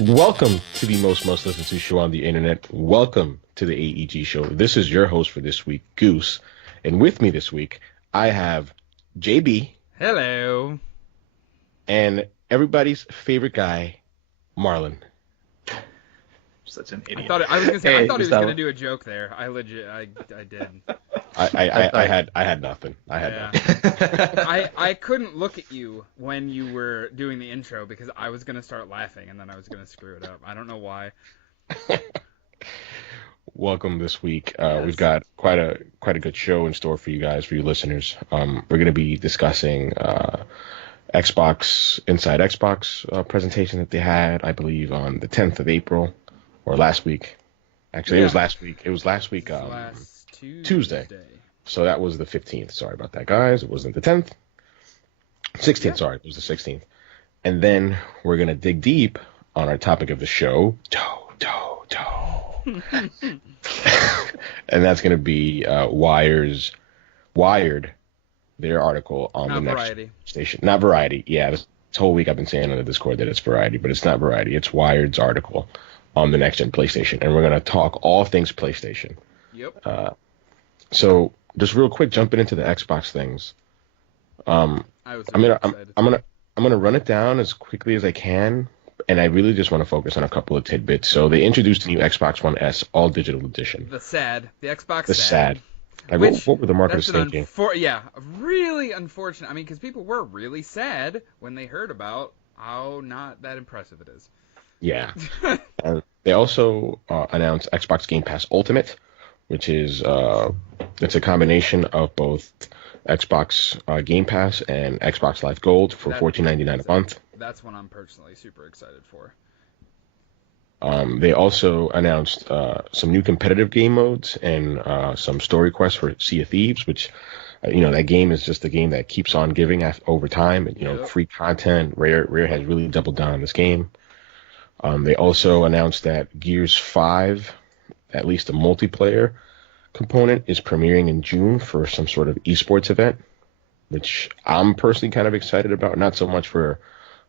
Welcome to the most listened to show on the internet. Welcome to the AEG show. This is your host for this week, Goose. And with me this week, I have JB. Hello. And everybody's favorite guy, Marlon. Such an idiot. I was gonna say, I thought he was gonna do a joke there. I did. I had nothing. I couldn't look at you when you were doing the intro because I was gonna start laughing and then I was gonna screw it up. I don't know why. Welcome this week. Yes. We've got quite a good show in store for you guys, for you listeners. We're gonna be discussing Xbox Inside Xbox presentation that they had, I believe, on the 10th of April. Or last week. Actually, It was last week. It was last week, last Tuesday. So that was the 15th. Sorry about that, guys. It wasn't the 10th. 16th, yeah. Sorry. It was the 16th. And then we're going to dig deep on our topic of the show. And that's going to be Wired, their article on not the next Variety. Station. Not Variety. Yeah, this whole week I've been saying on the Discord that it's Variety, but it's not Variety. It's Wired's article on the next-gen PlayStation, and we're going to talk all things PlayStation. Yep. So just real quick, jumping into the Xbox things. I'm gonna run it down as quickly as I can, and I really just want to focus on a couple of tidbits. So they introduced the new Xbox One S All Digital Edition. The Xbox The SAD. Like, what were the marketers thinking? Really unfortunate. I mean, because people were really sad when they heard about how not that impressive it is. Yeah. And they also announced Xbox Game Pass Ultimate, which is it's a combination of both Xbox Game Pass and Xbox Live Gold for $14.99 a month. That's one I'm personally super excited for. They also announced some new competitive game modes and some story quests for Sea of Thieves, which, that game is just a game that keeps on giving over time. And, free content. Rare has really doubled down on this game. They also announced that Gears 5, at least a multiplayer component, is premiering in June for some sort of esports event, which I'm personally kind of excited about. Not so much for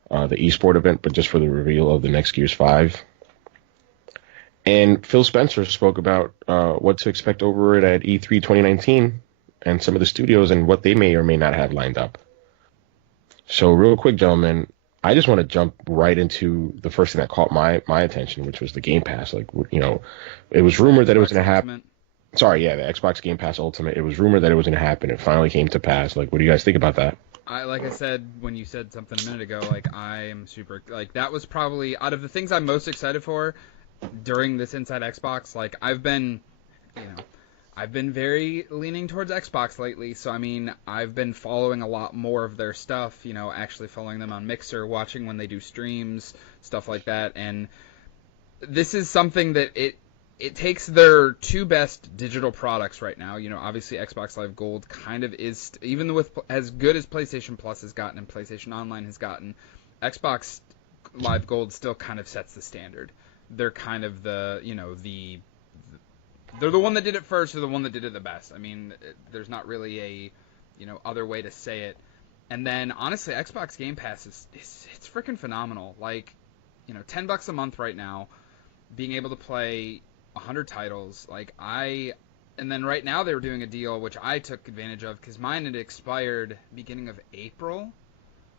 the esport event, but just for the reveal of the next Gears 5. And Phil Spencer spoke about what to expect over it at E3 2019 and some of the studios and what they may or may not have lined up. So real quick, gentlemen, I just want to jump right into the first thing that caught my attention, which was the Game Pass. It was rumored that it was going to happen. Sorry, yeah, the Xbox Game Pass Ultimate. It was rumored that it was going to happen. It finally came to pass. What do you guys think about that? Like I said when you said something a minute ago, I am super that was probably out of the things I'm most excited for during this Inside Xbox. I've been very leaning towards Xbox lately, so I've been following a lot more of their stuff, actually following them on Mixer, watching when they do streams, stuff like that, and this is something that it takes their two best digital products right now. Obviously Xbox Live Gold kind of is, even with as good as PlayStation Plus has gotten and PlayStation Online has gotten, Xbox Live Gold still kind of sets the standard. They're kind of they're the one that did it first, or the one that did it the best. There's not really a, other way to say it. And then, honestly, Xbox Game Pass it's freaking phenomenal. $10 a month right now, being able to play 100 titles. And then right now they were doing a deal, which I took advantage of, because mine had expired beginning of April.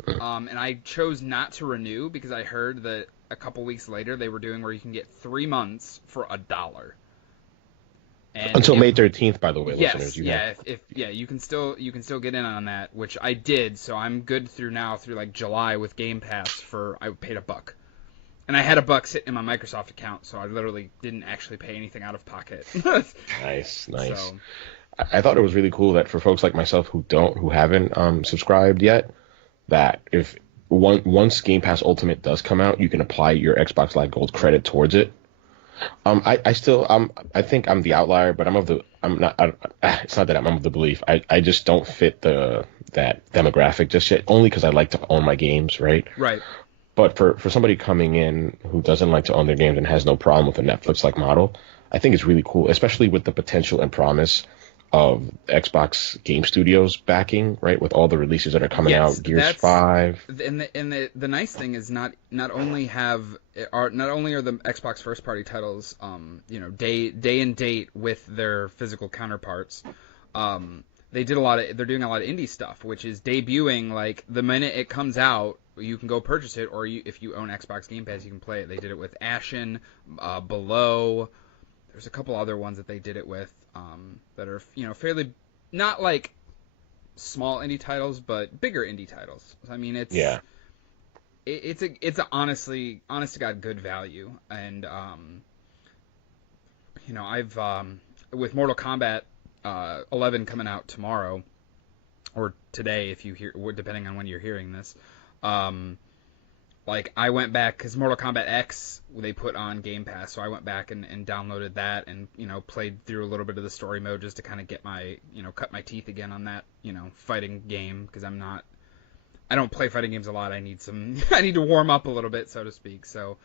And I chose not to renew, because I heard that a couple weeks later they were doing where you can get 3 months for $1. Until May 13th, by the way, yes, listeners. You can still get in on that, which I did. So I'm good through July with Game Pass I paid $1, and I had $1 sitting in my Microsoft account, so I literally didn't actually pay anything out of pocket. Nice. So, I thought it was really cool that for folks like myself who haven't subscribed yet, that if once Game Pass Ultimate does come out, you can apply your Xbox Live Gold credit towards it. I think I'm the outlier, but it's not that I'm of the belief. I just don't fit that demographic just yet, only because I like to own my games, right? Right. But for somebody coming in who doesn't like to own their games and has no problem with a Netflix-like model, I think it's really cool, especially with the potential and promise of Xbox Game Studios backing, right, with all the releases that are coming Yes, out, Gears that's 5. and the nice thing is not only are the Xbox first party titles day and date with their physical counterparts. They're doing a lot of indie stuff, which is debuting like the minute it comes out, you can go purchase it, or if you own Xbox Game Pass, you can play it. They did it with Ashen, Below. There's a couple other ones that they did it with that are fairly not like small indie titles, but bigger indie titles. I mean, it's Yeah. it's a honest to God good value, and I've with Mortal Kombat 11 coming out tomorrow or today, if you hear, depending on when you're hearing this. Like I went back because Mortal Kombat X they put on Game Pass, so I went back and downloaded that and played through a little bit of the story mode just to kind of get my cut my teeth again on that fighting game, because I don't play fighting games a lot. I need to warm up a little bit, so to speak. So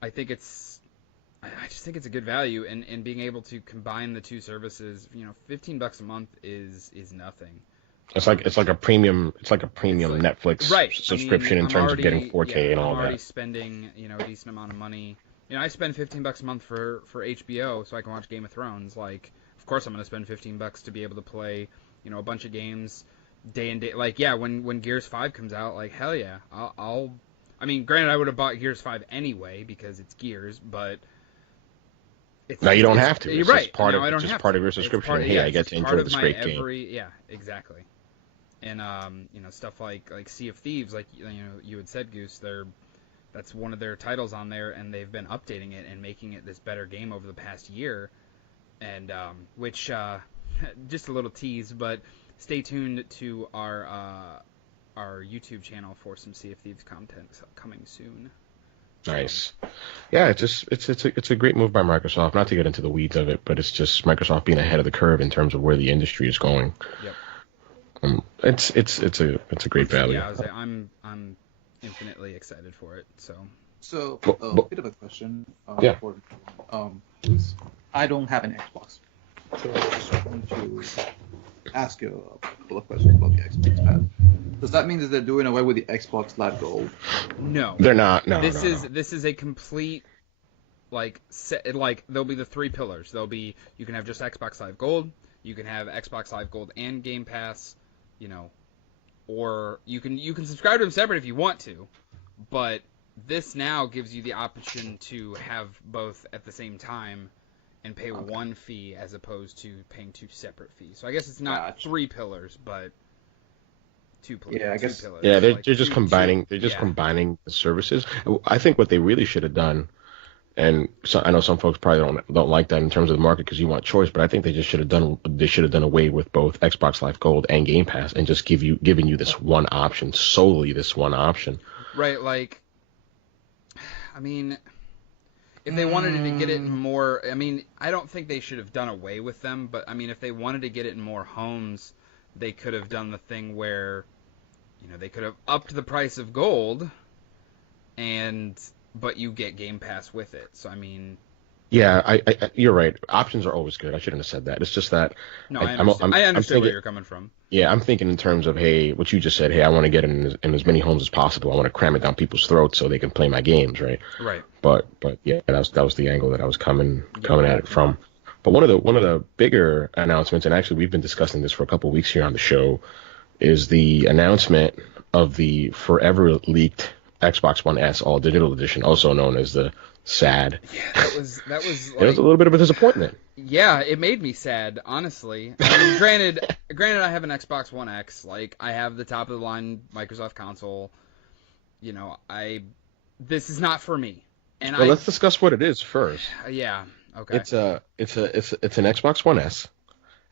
I just think it's a good value, and being able to combine the two services, $15 a month is nothing. It's like a premium Netflix right subscription in terms of getting 4K and all I'm already that. spending a decent amount of money. I spend $15 a month for HBO so I can watch Game of Thrones. Like, of course I'm going to spend $15 to be able to play a bunch of games day and day. Like, yeah, when Gears 5 comes out, like, hell yeah, I mean, granted, I would have bought Gears 5 anyway because it's Gears, but No, you don't have to. You're It's right. just part No, I of don't it's just have part to. of your It's subscription. part of- Hey, yeah, I get it's to part enjoy of this my great game. Yeah, exactly. And stuff like Sea of Thieves, like you had said, Goose. That's one of their titles on there, and they've been updating it and making it this better game over the past year. And which just a little tease, but stay tuned to our YouTube channel for some Sea of Thieves content coming soon. Nice. Yeah, it's a great move by Microsoft. Not to get into the weeds of it, but it's just Microsoft being ahead of the curve in terms of where the industry is going. Yep. It's a great value. Yeah, I'm infinitely excited for it. So A bit of a question. Yeah. I don't have an Xbox, so I just want to ask you a couple of questions about the Xbox Pass. Does that mean that they're doing away with the Xbox Live Gold? no, They're not. No, this no, is no. this is a complete there'll be the three pillars. You can have just Xbox Live Gold, you can have Xbox Live Gold and Game Pass, or you can subscribe to them separate if you want to, but this now gives you the option to have both at the same time and pay one fee as opposed to paying two separate fees. So I guess it's not three pillars, but two pillars. Yeah, I guess. Two pillars. Yeah, they're Like just two- combining. two- They're just yeah. combining the services. I think what they really should have done, and so I know some folks probably don't like that in terms of the market because you want choice, but I think they just should have done away with both Xbox Live Gold and Game Pass and just giving you this one option, solely this one option. Right, like, I mean, if they wanted to get it in more, I mean, I don't think they should have done away with them, but I mean, if they wanted to get it in more homes, they could have done the thing where, they could have upped the price of gold, but you get Game Pass with it. So I mean, Yeah, I you're right. Options are always good. I shouldn't have said that. It's just that no, I I understand thinking, where you're coming from. Yeah, I'm thinking in terms of, hey, what you just said. Hey, I want to get it in as many homes as possible. I want to cram it down people's throats so they can play my games, right? Right. But yeah, that was the angle that I was coming at it from. But one of the bigger announcements, and actually we've been discussing this for a couple of weeks here on the show, is the announcement of the forever leaked Xbox One S All Digital Edition, also known as the SAD. Yeah, that was like, It was a little bit of a disappointment. Yeah, it made me sad, honestly. I mean, granted, I have an Xbox One X. Like, I have the top of the line Microsoft console. This is not for me. And Well, let's discuss what it is first. Yeah. Okay. It's an Xbox One S.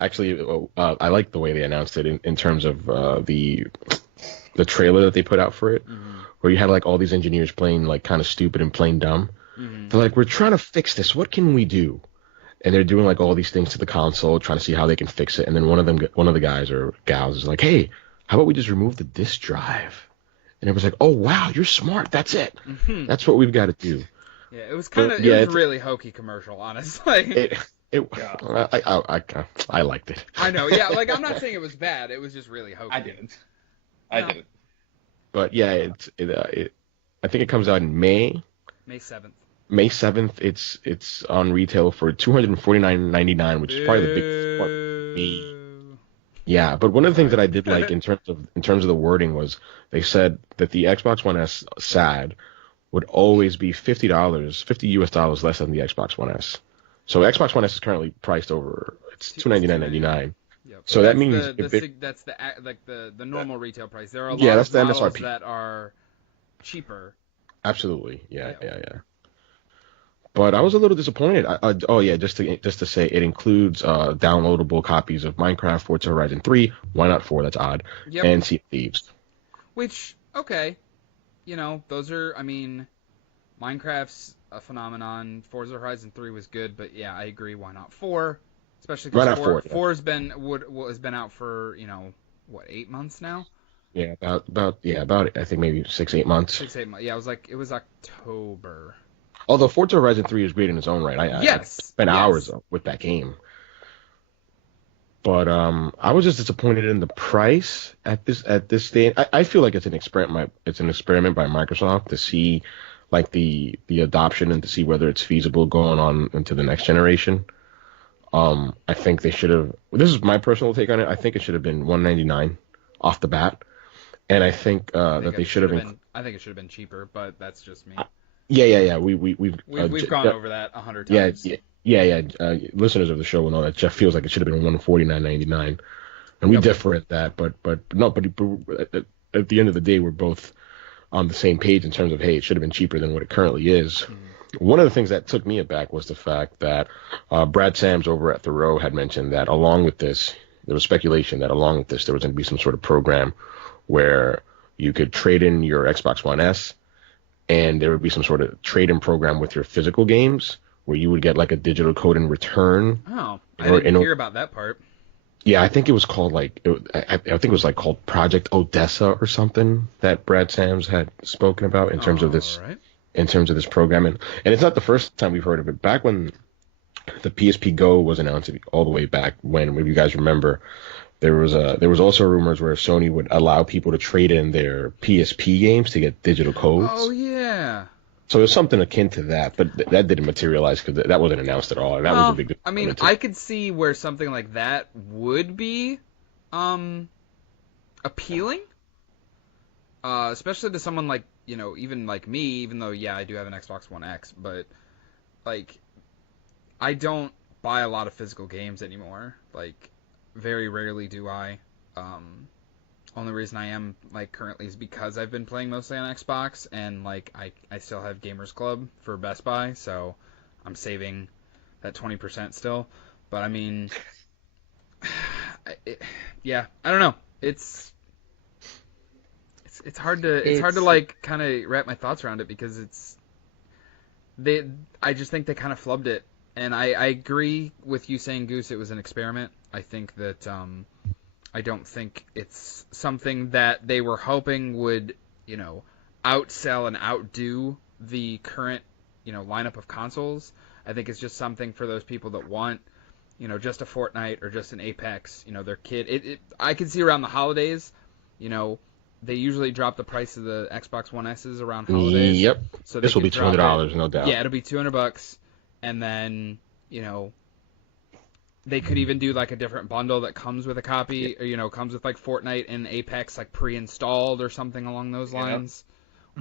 Actually, I like the way they announced it in terms of the trailer that they put out for it, where you had like all these engineers playing like kind of stupid and playing dumb. They're like, we're trying to fix this. What can we do? And they're doing like all these things to the console, trying to see how they can fix it. And then one of the guys or gals is like, hey, how about we just remove the disk drive? And it was like, oh wow, you're smart. That's it. That's what we've got to do. Yeah, it was kind of it was a really hokey commercial, honestly. Yeah. I liked it. I know, yeah. Like I'm not saying it was bad. It was just really hokey. I didn't. I No. didn't. But yeah, I think it comes out in May. May 7th. May 7th. It's on retail for $249.99, which is probably the biggest part for me. Yeah, but one of the things that I did like in terms of the wording was they said that the Xbox One S SAD would always be $50, $50 less than the Xbox One S. So Xbox One S is currently priced over it's $299.99. Yep. So that That's means that's the normal retail price. There are a lot yeah, that's of the models MSRP. that are cheaper. Absolutely, yeah. Yeah. But I was a little disappointed. Oh yeah, just to say, it includes downloadable copies of Minecraft, Forza Horizon 3, why not 4? That's odd, Yep. and Sea of Thieves. Which, okay, those are. I mean, Minecraft's a phenomenon. Forza Horizon 3 was good, but yeah, I agree. Why not 4? Especially Why because not 4? 4 has been out for 8 months now. Yeah, about I think maybe 6-8 months. 6 8 months. Yeah, it was October. Although Forza Horizon 3 is great in its own right. I spent hours with that game. But I was just disappointed in the price at this stage. I feel like it's an experiment. It's an experiment by Microsoft to see like the adoption and to see whether it's feasible going on into the next generation. I think they should have. This is my personal take on it. I think it should have been $199 off the bat, and I think that they should have been. I think it should have been cheaper, but that's just me. Yeah. We've gone over that 100 times. Yeah. Listeners of the show will know that Jeff feels like it should have been $149.99, and we differ at that. But at the end of the day, we're both on the same page in terms of, hey, it should have been cheaper than what it currently is. Mm-hmm. One of the things that took me aback was the fact that Brad Sams over at Thoreau had mentioned that along with this, there was speculation that along with this, there was going to be some sort of program where you could trade in your Xbox One S, and there would be some sort of trade-in program with your physical games where you would get like a digital code in return. Oh, I didn't hear about that part. Yeah, I think it was called I think it was like called Project Odessa or something that Brad Sams had spoken about in terms of this. Right. In terms of this program, and it's not the first time we've heard of it. Back when the PSP Go was announced, all the way back when, if you guys remember, there was also rumors where Sony would allow people to trade in their PSP games to get digital codes. Oh yeah. So it was something akin to that, but that didn't materialize because that wasn't announced at all, and that was a big. I mean, I could see where something like that would be appealing, especially to someone like. Even like me, even though, yeah, I do have an Xbox One X, but, like, I don't buy a lot of physical games anymore. Like, very rarely do I. Only reason I am, like, currently is because I've been playing mostly on Xbox, and, like, I still have Gamers Club for Best Buy, so I'm saving that 20% still. But, I mean, yeah, I don't know. It's hard to like kind of wrap my thoughts around it because I just think they kind of flubbed it, and I agree with you saying, Goose, it was an experiment. I think that I don't think it's something that they were hoping would outsell and outdo the current lineup of consoles. I think it's just something for those people that want just a Fortnite or just an Apex, their kid. I can see around the holidays, they usually drop the price of the Xbox One S's around holidays. Yep. So this will be $200, no doubt. Yeah, it'll be $200, and then they could even do like a different bundle that comes with a copy, or comes with like Fortnite and Apex like pre-installed or something along those lines,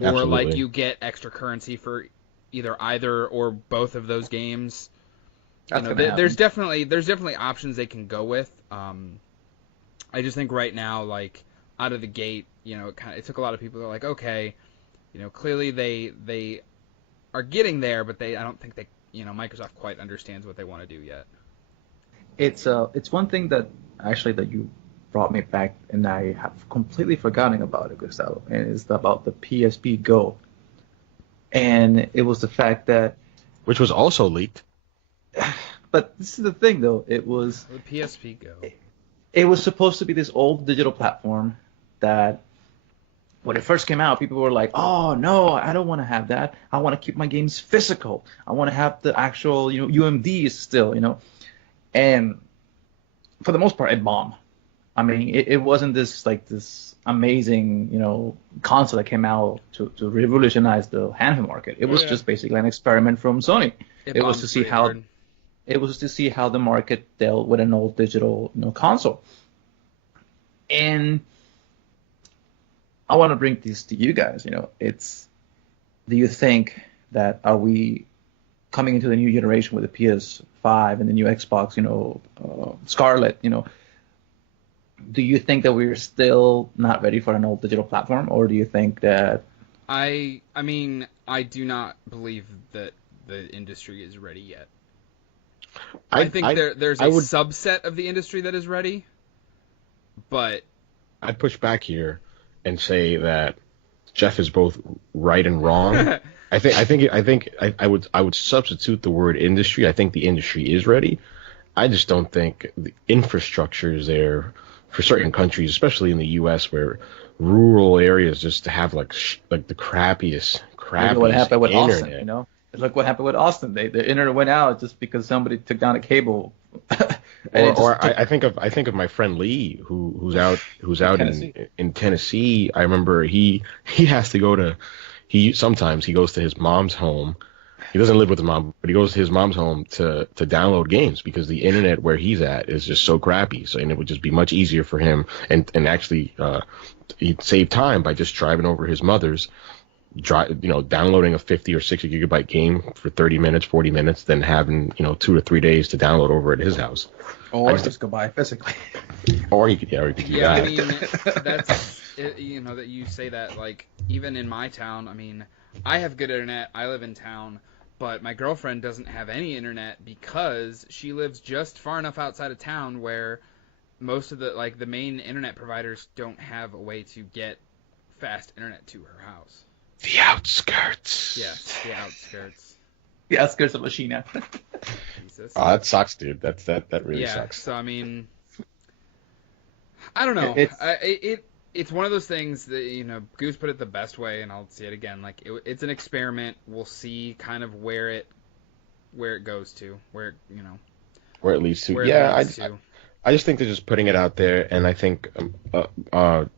or Absolutely. like you get extra currency for either or both of those games. There's definitely options they can go with. I just think right now, like out of the gate, it took a lot of people that are like, okay, clearly they are getting there, but I don't think they, Microsoft quite understands what they want to do yet. It's one thing that you brought me back, and I have completely forgotten about it, Gustavo, and it's about the PSP Go. And it was the fact that, which was also leaked. But this is the thing, though. It was the PSP Go. It was supposed to be this old digital platform that when it first came out, people were like, "Oh no, I don't want to have that. I want to keep my games physical. I want to have the actual, UMDs still, And for the most part, it bombed. I mean, it wasn't this amazing, console that came out to revolutionize the handheld market. It was just basically an experiment from Sony. It It was bombed to see pretty how hard. it was to see how the market dealt with an old digital, console. And I want to bring this to you guys. Do you think that are we coming into the new generation with the PS5 and the new Xbox, Scarlet, do you think that we're still not ready for an old digital platform, or do you think that I mean, I do not believe that the industry is ready yet. I think there's a would subset of the industry that is ready, but I'd push back here and say that Jeff is both right and wrong. I would substitute the word industry. I think the industry is ready. I just don't think the infrastructure is there for certain countries, especially in the U.S., where rural areas just have like the crappiest look at what happened with Austin? internet. Look what happened with Austin. The internet went out just because somebody took down a cable. I think of my friend Lee who's out Tennessee. in Tennessee. I remember he has to go to sometimes he goes to his mom's home. He doesn't live with his mom, but he goes to his mom's home to download games because the internet where he's at is just so crappy. So, and it would just be much easier for him and actually he'd save time by just driving over his mother's, downloading a 50 or 60 gigabyte game for 30 minutes, 40 minutes, than having, 2 or 3 days to download over at his house. Or just go buy it physically. Or you could do yeah, that. I mean, that's that you say that, like, even in my town, I mean, I have good internet. I live in town. But my girlfriend doesn't have any internet because she lives just far enough outside of town where most of the main internet providers don't have a way to get fast internet to her house. The outskirts. Yes, the outskirts. The outskirts of Machina. Jesus. Oh, that sucks, dude. That really Yeah, sucks. so I mean, I don't know. It's one of those things that, Goose put it the best way, and I'll say it again. Like, it's an experiment. We'll see kind of where it goes to, where Where it leads to. where it Yeah, leads to. I just think they're just putting it out there, and I think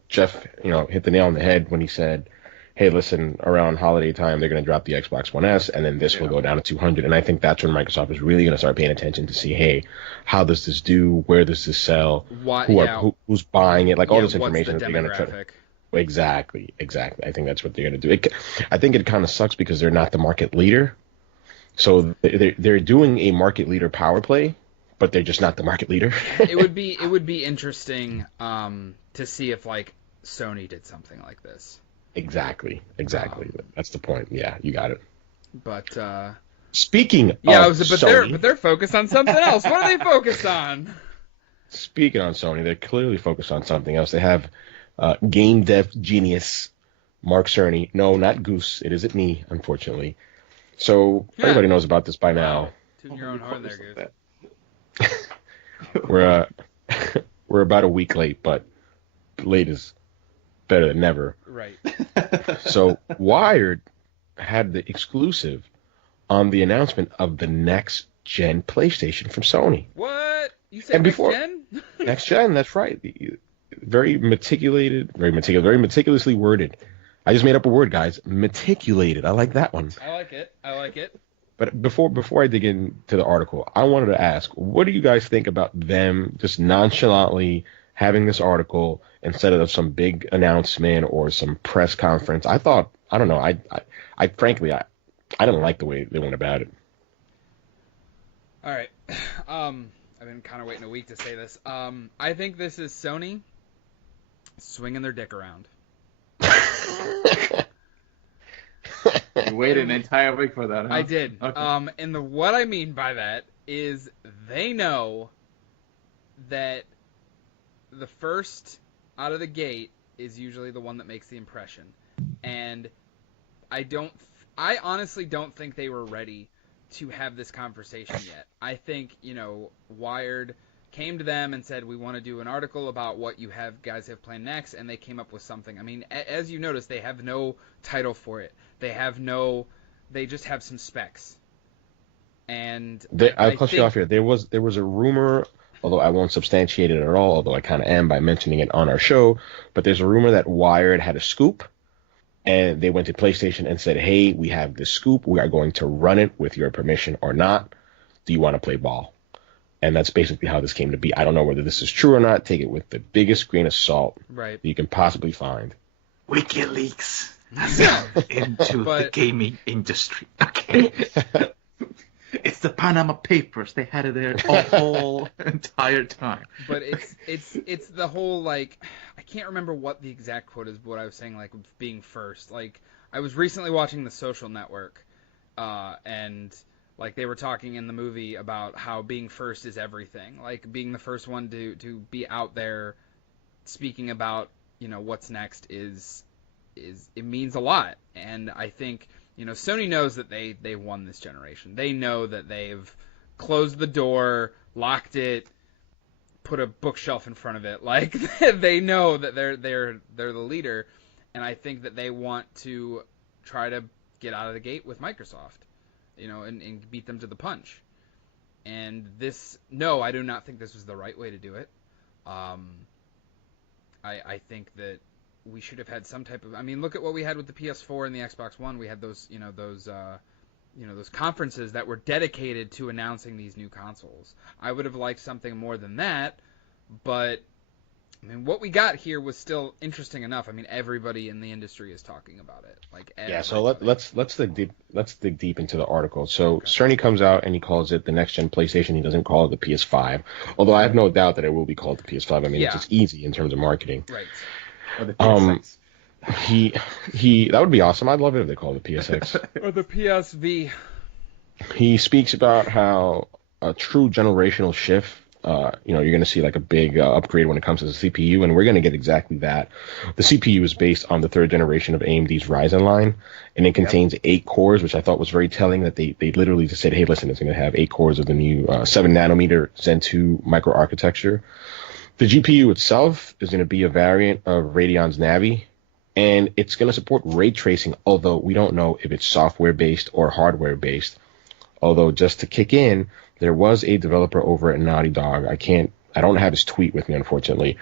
Jeff, hit the nail on the head when he said, "Hey, listen, around holiday time they're going to drop the Xbox One S, and then this will go down to 200." And I think that's when Microsoft is really going to start paying attention to see, hey, how does this do? Where does this sell? Who's buying it? Like all this information that they're going to try. Exactly. I think that's what they're going to do. I think it kind of sucks because they're not the market leader, so they're doing a market leader power play, but they're just not the market leader. It would be interesting to see if like Sony did something like this. Exactly. That's the point. Yeah, you got it. But speaking of Sony, but they're focused on something else. What are they focused on? Speaking on Sony, they're clearly focused on something else. They have game dev genius Mark Cerny. No, not Goose. It isn't me, unfortunately. So everybody knows about this by now. Tune your own horn there, Goose. We're about a week late, but late is better than never. Right. So Wired had the exclusive on the announcement of the next gen PlayStation from Sony. What? You said next gen? Next gen, that's right. Very meticulously worded. I just made up a word, guys. Meticulated. I like that one. I like it. But before I dig into the article, I wanted to ask, what do you guys think about them just nonchalantly having this article instead of some big announcement or some press conference? I don't know. I frankly didn't like the way they went about it. All right. I've been kind of waiting a week to say this. I think this is Sony swinging their dick around. You waited an entire week for that, huh? I did. Okay. And what I mean by that is they know that the first out of the gate is usually the one that makes the impression. And I honestly don't think they were ready to have this conversation yet. I think, Wired came to them and said, we want to do an article about what you guys have planned next, and they came up with something. I mean, as you notice, they have no title for it. They just have some specs. And I'll cut you off here. There was a rumor, although I won't substantiate it at all, although I kind of am by mentioning it on our show, but there's a rumor that Wired had a scoop, and they went to PlayStation and said, hey, we have this scoop. We are going to run it with your permission or not. Do you want to play ball? And that's basically how this came to be. I don't know whether this is true or not. Take it with the biggest grain of salt that you can possibly find. WikiLeaks into the gaming industry. Okay. It's the Panama Papers. They had it there the whole entire time. But it's the whole, like, I can't remember what the exact quote is, but what I was saying, like, being first. Like, I was recently watching The Social Network, and, like, they were talking in the movie about how being first is everything. Like, being the first one to be out there speaking about, you know, what's next it means a lot. And I think, you know, Sony knows that they won this generation. They know that they've closed the door, locked it, put a bookshelf in front of it. Like, they know that they're the leader, and I think that they want to try to get out of the gate with Microsoft, you know, and beat them to the punch. And I do not think this was the right way to do it. I think that we should have had some type of. I mean, look at what we had with the PS4 and the Xbox One. We had those conferences that were dedicated to announcing these new consoles. I would have liked something more than that, but I mean, what we got here was still interesting enough. I mean, everybody in the industry is talking about it. Like, yeah. So let's dig deep into the article. So Cerny comes out and he calls it the next gen PlayStation. He doesn't call it the PS5, although I have no doubt that it will be called the PS5. I mean, it's just easy in terms of marketing. Right. Or the PSX. That would be awesome. I'd love it if they called it PSX. Or the PSV. He speaks about how a true generational shift, you're going to see like a big upgrade when it comes to the CPU, and we're going to get exactly that. The CPU is based on the third generation of AMD's Ryzen line, and it contains 8 cores, which I thought was very telling that they literally just said, hey, listen, it's going to have 8 cores of the new 7 nanometer Zen 2 microarchitecture. The GPU itself is going to be a variant of Radeon's Navi, and it's going to support ray tracing, although we don't know if it's software-based or hardware-based. Although, just to kick in, there was a developer over at Naughty Dog. I don't have his tweet with me, unfortunately,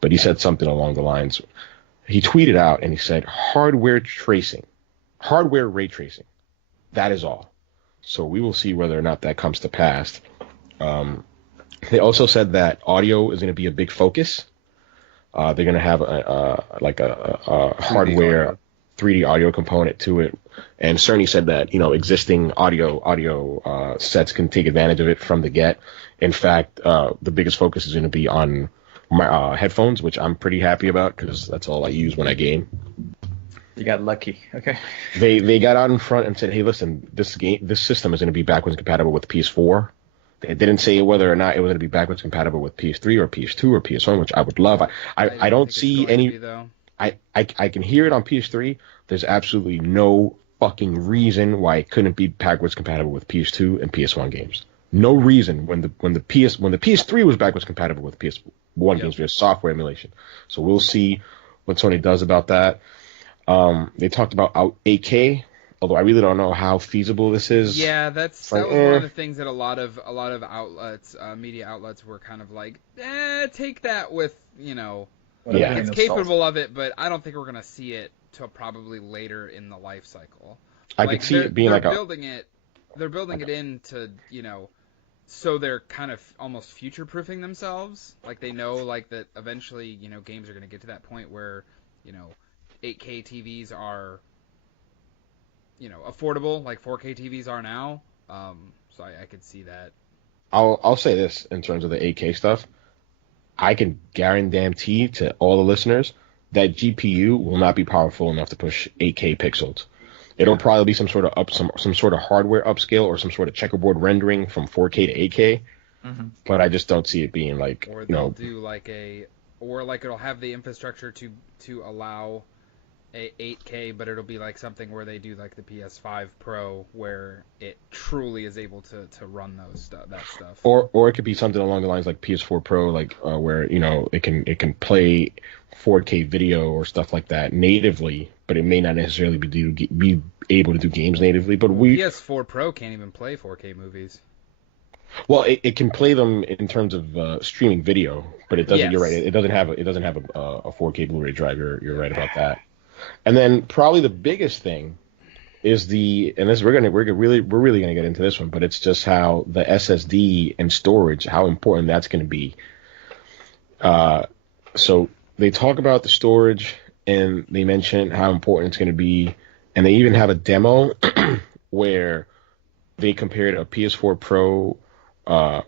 but he said something along the lines. He tweeted out and he said, hardware ray tracing. That is all. So we will see whether or not that comes to pass. They also said that audio is going to be a big focus. They're going to have a hardware 3D audio component to it. And Cerny said that, existing audio sets can take advantage of it from the get. In fact, the biggest focus is going to be on my headphones, which I'm pretty happy about because that's all I use when I game. You got lucky. Okay. They got out in front and said, hey, listen, this system is going to be backwards compatible with PS4. They didn't say whether or not it was going to be backwards compatible with PS3 or PS2 or PS1, which I would love. I don't see any. I can hear it on PS3. There's absolutely no fucking reason why it couldn't be backwards compatible with PS2 and PS1 games. No reason when the PS3 was backwards compatible with PS1 games via software emulation. So we'll see what Sony does about that. They talked about 8K. Although I really don't know how feasible this is. Yeah, that was one of the things that a lot of outlets, media outlets, were kind of like, take that with, it's capable of it, but I don't think we're gonna see it till probably later in the life cycle. I could see it being like building it. They're building it into, so they're kind of almost future-proofing themselves. Like they know, like that eventually, games are gonna get to that point where, 8K TVs are, affordable like 4K TVs are now. So I could see that. I'll say this in terms of the 8K stuff. I can guarantee to all the listeners that GPU will not be powerful enough to push 8K pixels. It'll probably be some sort of some sort of hardware upscale or some sort of checkerboard rendering from 4K to 8K. Mm-hmm. But I just don't see it being like, or they'll do like it'll have the infrastructure to allow a 8K, but it'll be like something where they do like the PS5 Pro, where it truly is able to run that stuff. Or it could be something along the lines like PS4 Pro, like where it can play 4K video or stuff like that natively, but it may not necessarily be able to do games natively. But PS4 Pro can't even play 4K movies. well, it can play them in terms of streaming video, but it doesn't. Yes. You're right. It doesn't have a 4K Blu-ray drive. You're right about that. And then probably the biggest thing is and this we're really gonna get into this one, but it's just how the SSD and storage, how important that's gonna be. So they talk about the storage and they mention how important it's gonna be, and they even have a demo where they compared a PS4 Pro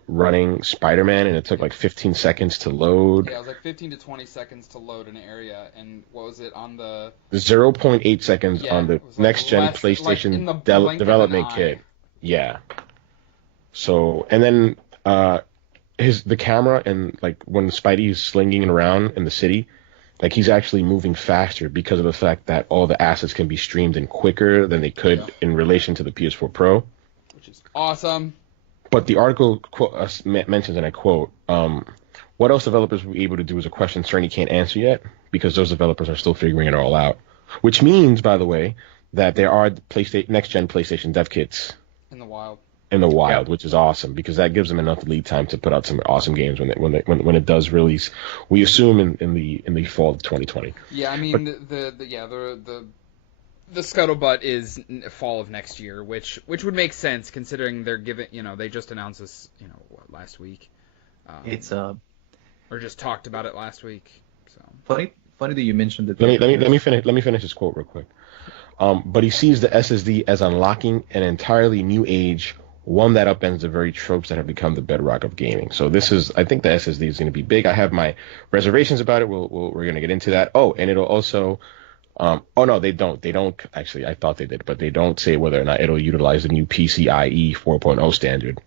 running Spider-Man, and it took like 15 seconds to load. Yeah, it was like 15 to 20 seconds to load an area, and what was it on the 0.8 seconds on the next-gen less, PlayStation like development kit. Yeah. So, and then the camera, and like when Spidey is slinging it around in the city, like he's actually moving faster because of the fact that all the assets can be streamed in quicker than they could in relation to the PS4 Pro. Which is awesome. But the article mentions, and I quote, what else developers will be able to do is a question Cerny can't answer yet, because those developers are still figuring it all out. Which means, by the way, that there are next-gen PlayStation dev kits in the wild, yep. Which is awesome, because that gives them enough lead time to put out some awesome games when it does release. We assume in the fall of 2020. Yeah, I mean the scuttlebutt is fall of next year, which would make sense considering they're giving, they just announced this, last week. Or just talked about it last week. So funny that you mentioned it. Let me finish this quote real quick. But he sees the SSD as unlocking an entirely new age, one that upends the very tropes that have become the bedrock of gaming. So I think the SSD is going to be big. I have my reservations about it. We're going to get into that. Oh, and it'll also. No, they don't. They don't actually. I thought they did, but they don't say whether or not it'll utilize the new PCIe 4.0 standard.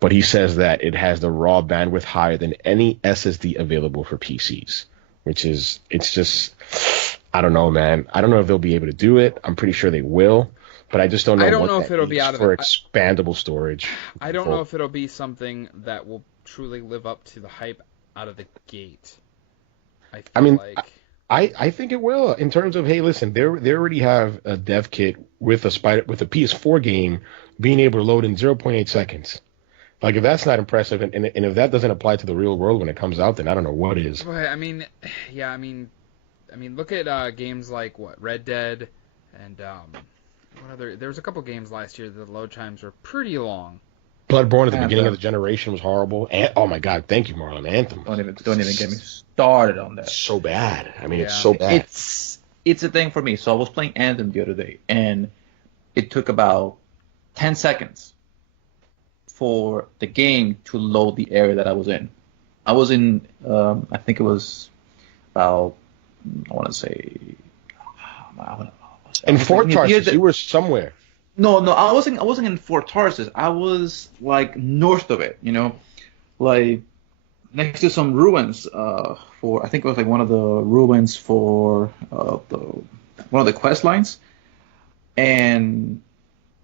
But he says that it has the raw bandwidth higher than any SSD available for PCs, it's just, I don't know, man. I don't know if they'll be able to do it. I'm pretty sure they will, but I just don't know. I don't know if it'll be out of for expandable storage. I don't know if it'll be something that will truly live up to the hype out of the gate. I think it will, in terms of, hey, listen, they already have a dev kit with a PS4 game being able to load in 0.8 seconds. Like, if that's not impressive, and if that doesn't apply to the real world when it comes out, then I don't know what is. But I mean, look at games like Red Dead, and what other? There was a couple games last year that the load times were pretty long. Bloodborne at the beginning of the generation was horrible. And, oh my God, thank you, Marlon. Anthem. Don't even get me started on that. So bad. I mean, it's so bad. It's a thing for me. So I was playing Anthem the other day, and it took about 10 seconds for the game to load the area that I was in. I was in, I think it was about, I want to say, in Fort Tarsus, you were somewhere. No, I wasn't in Fort Tarsus. I was like north of it, like next to some ruins. I think it was like one of the ruins for one of the quest lines, and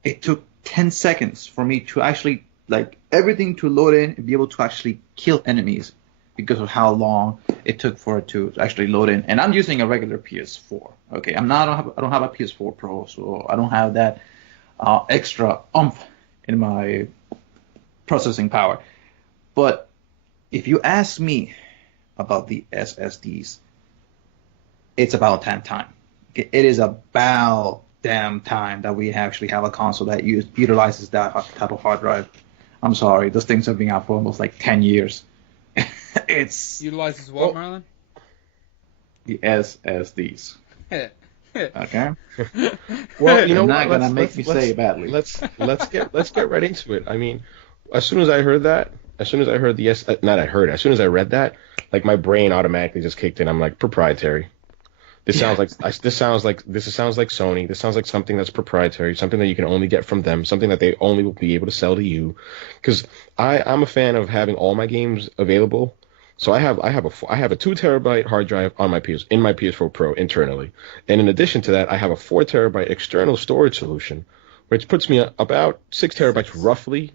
it took 10 seconds for me to actually everything to load in and be able to actually kill enemies because of how long it took for it to actually load in. And I'm using a regular PS4. Okay, I don't have a PS4 Pro, so I don't have that extra oomph in my processing power. But if you ask me about the SSDs, it's about damn time. It is about damn time that we actually have a console that utilizes that type of hard drive. I'm sorry, those things have been out for almost 10 years. It's utilizes what, Marlon? The SSDs. Okay. Well, you're not gonna make me say it badly. Let's get right into it. I mean, as soon as I read that, my brain automatically just kicked in. I'm like, proprietary. This sounds like Sony. This sounds like something that's proprietary, something that you can only get from them, something that they only will be able to sell to you. Because I'm a fan of having all my games available. So I have a 2 terabyte hard drive on my PS4 Pro internally, and in addition to that, I have a 4 terabyte external storage solution, which puts me at about 6 terabytes, Six. roughly,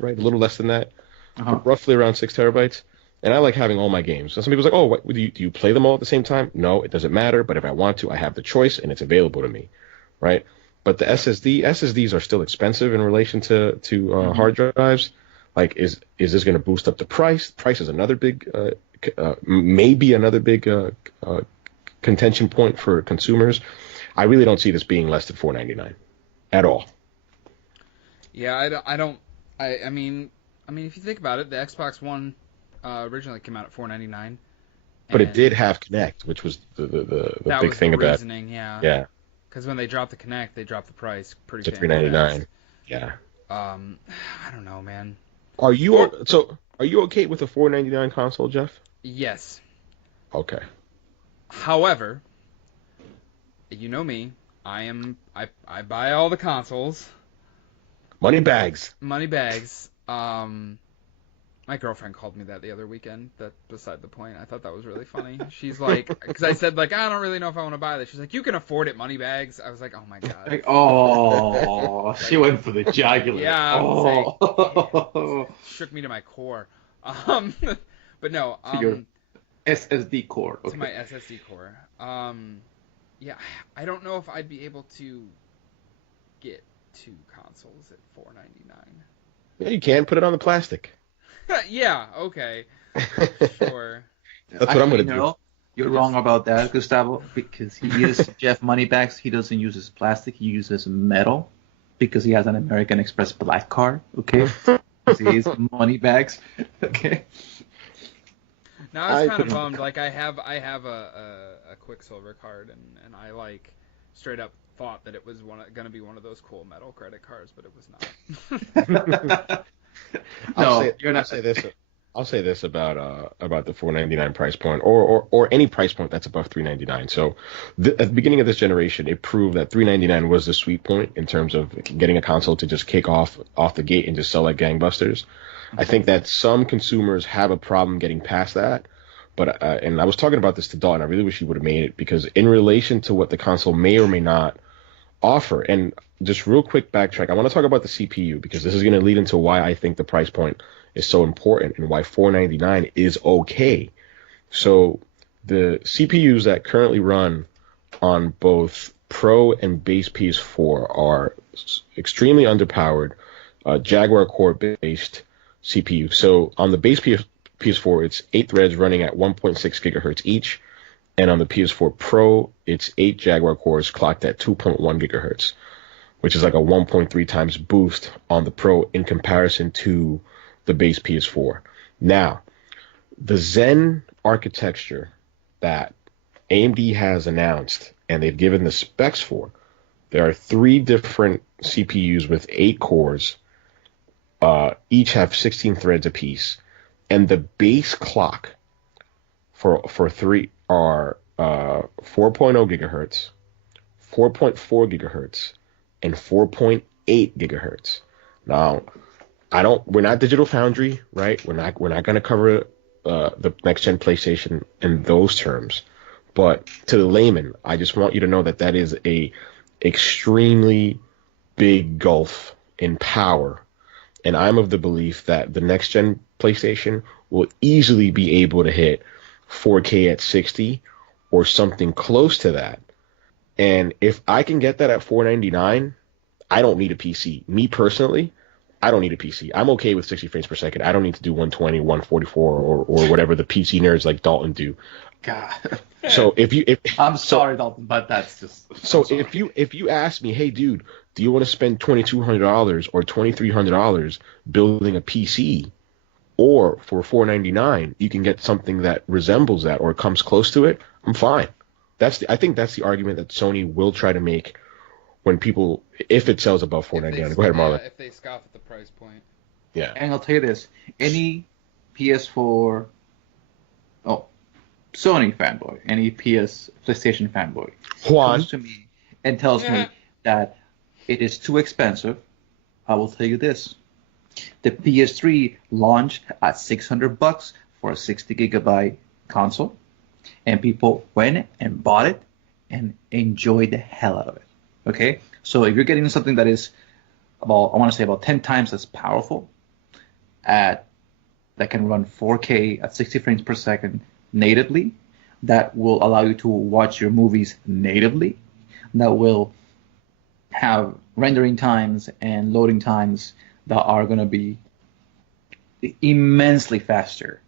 right, a little less than that, Uh-huh. roughly around 6 terabytes. And I like having all my games. So some people's like, oh, do you play them all at the same time? No, it doesn't matter. But if I want to, I have the choice, and it's available to me, right? But the SSDs are still expensive in relation to Mm-hmm. hard drives. Like, is this going to boost up the price? Price is another big, maybe another big contention point for consumers. I really don't see this being less than $4.99 at all. Yeah, I mean, if you think about it, the Xbox One originally came out at $4.99, But it and did have Connect, which was the that big was thing the about. reasoning, yeah. Yeah, Because when they dropped the Kinect, they dropped the price pretty to damn $3.99. fast. Yeah. I don't know, man. Are Or you so? Are you okay with a $4.99 console, Jeff? yes. Okay. However, you know me. I buy all the consoles, Money bags. money bags. My girlfriend called me that the other weekend. That's beside the point. I thought that was really funny. She's like, because I said like, I don't really know if I want to buy this. She's like, you can afford it, money bags. I was like, oh my god. Like, oh, she went for the jugular. Yeah, I was Oh, Shook me to my core. But no. to your SSD core. To my Okay. SSD core. Yeah, I don't know if I'd be able to get 2 consoles at $4.99. Yeah, you can put it on the plastic. Yeah, okay, That's sure. what I'm gonna do. No, you're wrong about that, Gustavo, because he is Jeff Moneybags. He doesn't use his plastic. He uses metal because he has an American Express black card. Okay. Because he is Moneybags. Okay. Now I was I kind of could- bummed. Like I have a Quicksilver card, and I like straight up thought that it was gonna be one of those cool metal credit cards, but it was not. You're not. I'll say this about the $4.99 price point, or any price point that's above $3.99. So at the beginning of this generation, it proved that $3.99 was the sweet point in terms of getting a console to just kick off the gate and just sell like gangbusters. I think that some consumers have a problem getting past that. But and I was talking about this to Dawn. I really wish he would have made it, because in relation to what the console may or may not offer, and just real quick backtrack, I want to talk about the CPU, because this is going to lead into why I think the price point is so important and why $4.99 is okay. So the CPUs that currently run on both Pro and base PS4 are extremely underpowered, Jaguar Core based CPU. So on the base PS4, it's 8 threads running at 1.6 gigahertz each, and on the PS4 Pro, it's 8 Jaguar cores clocked at 2.1 gigahertz, which is like a 1.3 times boost on the Pro in comparison to the base PS4. Now, the Zen architecture that AMD has announced and they've given the specs for, there are 3 different CPUs with 8 cores. Each have 16 threads apiece, and the base clock for 3 are 4.0 gigahertz, 4.4 gigahertz, and 4.8 gigahertz. Now, we're not Digital Foundry, right? We're not going to cover the next gen PlayStation in those terms. But to the layman, I just want you to know that is a extremely big gulf in power. And I'm of the belief that the next gen PlayStation will easily be able to hit 4K at 60 or something close to that. And if I can get that at $4.99, I don't need a PC. Me personally, I don't need a PC. I'm okay with 60 frames per second. I don't need to do 120, 144, or whatever the PC nerds like Dalton do. God. So I'm sorry, Dalton, but that's just. So if you ask me, hey dude, do you want to spend $2,200 or $2,300 building a PC, or for $4.99 you can get something that resembles that or comes close to it, I'm fine. I think that's the argument that Sony will try to make when people, if it sells above $4.99. Go ahead, Marlon. If they scoff at the price point. Yeah. And I'll tell you this: any PS4, Sony fanboy, any PlayStation fanboy, Juan. comes to me and tells me that it is too expensive, I will tell you this: the PS3 launched at $600, for a 60 gigabyte console, and people went and bought it and enjoyed the hell out of it. Okay, so if you're getting something that is about, I want to say about 10 times as powerful at that can run 4K at 60 frames per second natively, that will allow you to watch your movies natively, that will have rendering times and loading times that are going to be immensely faster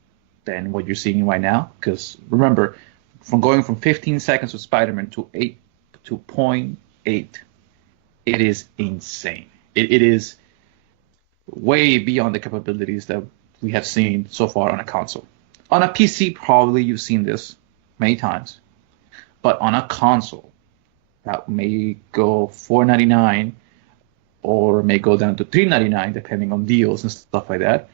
than what you're seeing right now. Because remember, from going from 15 seconds with Spider-Man to 8 to 0.8, it is insane. It is way beyond the capabilities that we have seen so far on a console. On a PC, probably you've seen this many times, but on a console, that may go $499 or may go down to $399 depending on deals and stuff like that.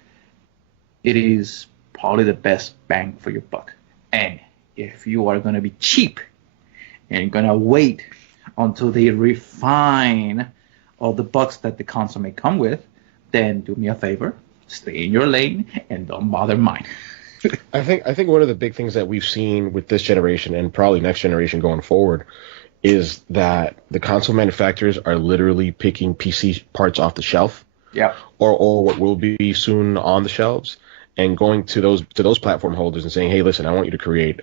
It is probably the best bang for your buck. And if you are going to be cheap and you're going to wait until they refine all the bugs that the console may come with, then do me a favor, stay in your lane and don't bother mine. I think one of the big things that we've seen with this generation and probably next generation going forward is that the console manufacturers are literally picking PC parts off the shelf, Yeah. or what will be soon on the shelves, and going to those platform holders and saying, hey, listen, I want you to create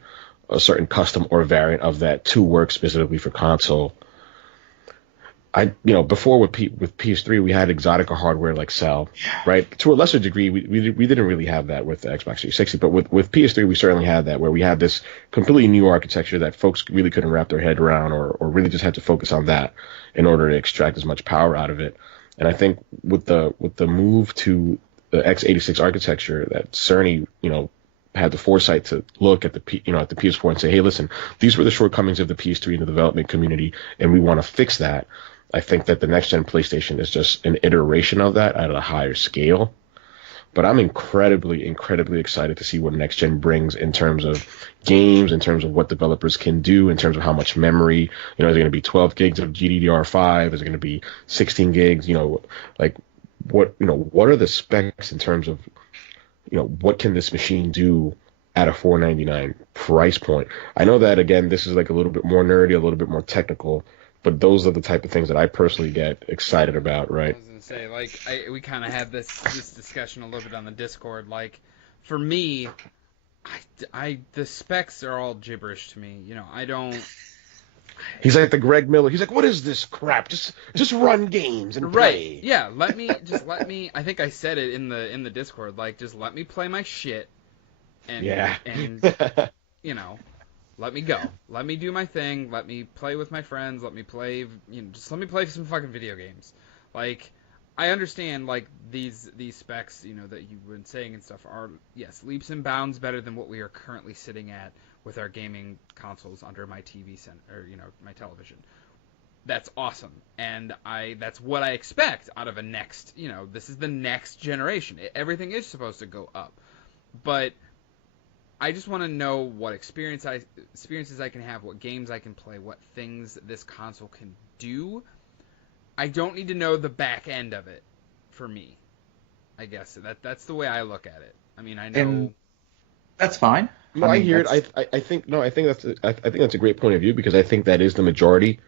a certain custom or variant of that to work specifically for console. Before with PS3 we had Exotica hardware like Cell, right? To a lesser degree, we didn't really have that with the Xbox 360, but with PS3 we certainly had that, where we had this completely new architecture that folks really couldn't wrap their head around, or really just had to focus on that in order to extract as much power out of it. And I think with the move to the x86 architecture, that Cerny, had the foresight to look at the PS4 and say, hey, listen, these were the shortcomings of the PS3 in the development community, and we want to fix that. I think that the next gen PlayStation is just an iteration of that at a higher scale. But I'm incredibly, incredibly excited to see what next gen brings in terms of games, in terms of what developers can do, in terms of how much memory. Is there going to be 12 gigs of GDDR5? Is it going to be 16 gigs? What are the specs in terms of, what can this machine do at a $499 price point? I know that, again, this is like a little bit more nerdy, a little bit more technical, but those are the type of things that I personally get excited about, right? I was gonna say, we kind of had this discussion a little bit on the Discord. Like, for me, the specs are all gibberish to me. I don't. He's like the Greg Miller. He's like, what is this crap? Just run games and play. Right. Yeah. Let me. I think I said it in the Discord. Like, just let me play my shit. And let me go. Let me do my thing. Let me play with my friends. Let me play. Just let me play some fucking video games. Like, I understand, like, these specs, that you've been saying and stuff are, yes, leaps and bounds better than what we are currently sitting at with our gaming consoles under my TV or my television. That's awesome, and that's what I expect out of a next. This is the next generation. Everything is supposed to go up, but I just want to know what experiences I can have, what games I can play, what things this console can do. I don't need to know the back end of it for me. I guess that's the way I look at it. I mean, I know. And that's fine. No, I hear it. I think that's a great point of view, because I think that is the majority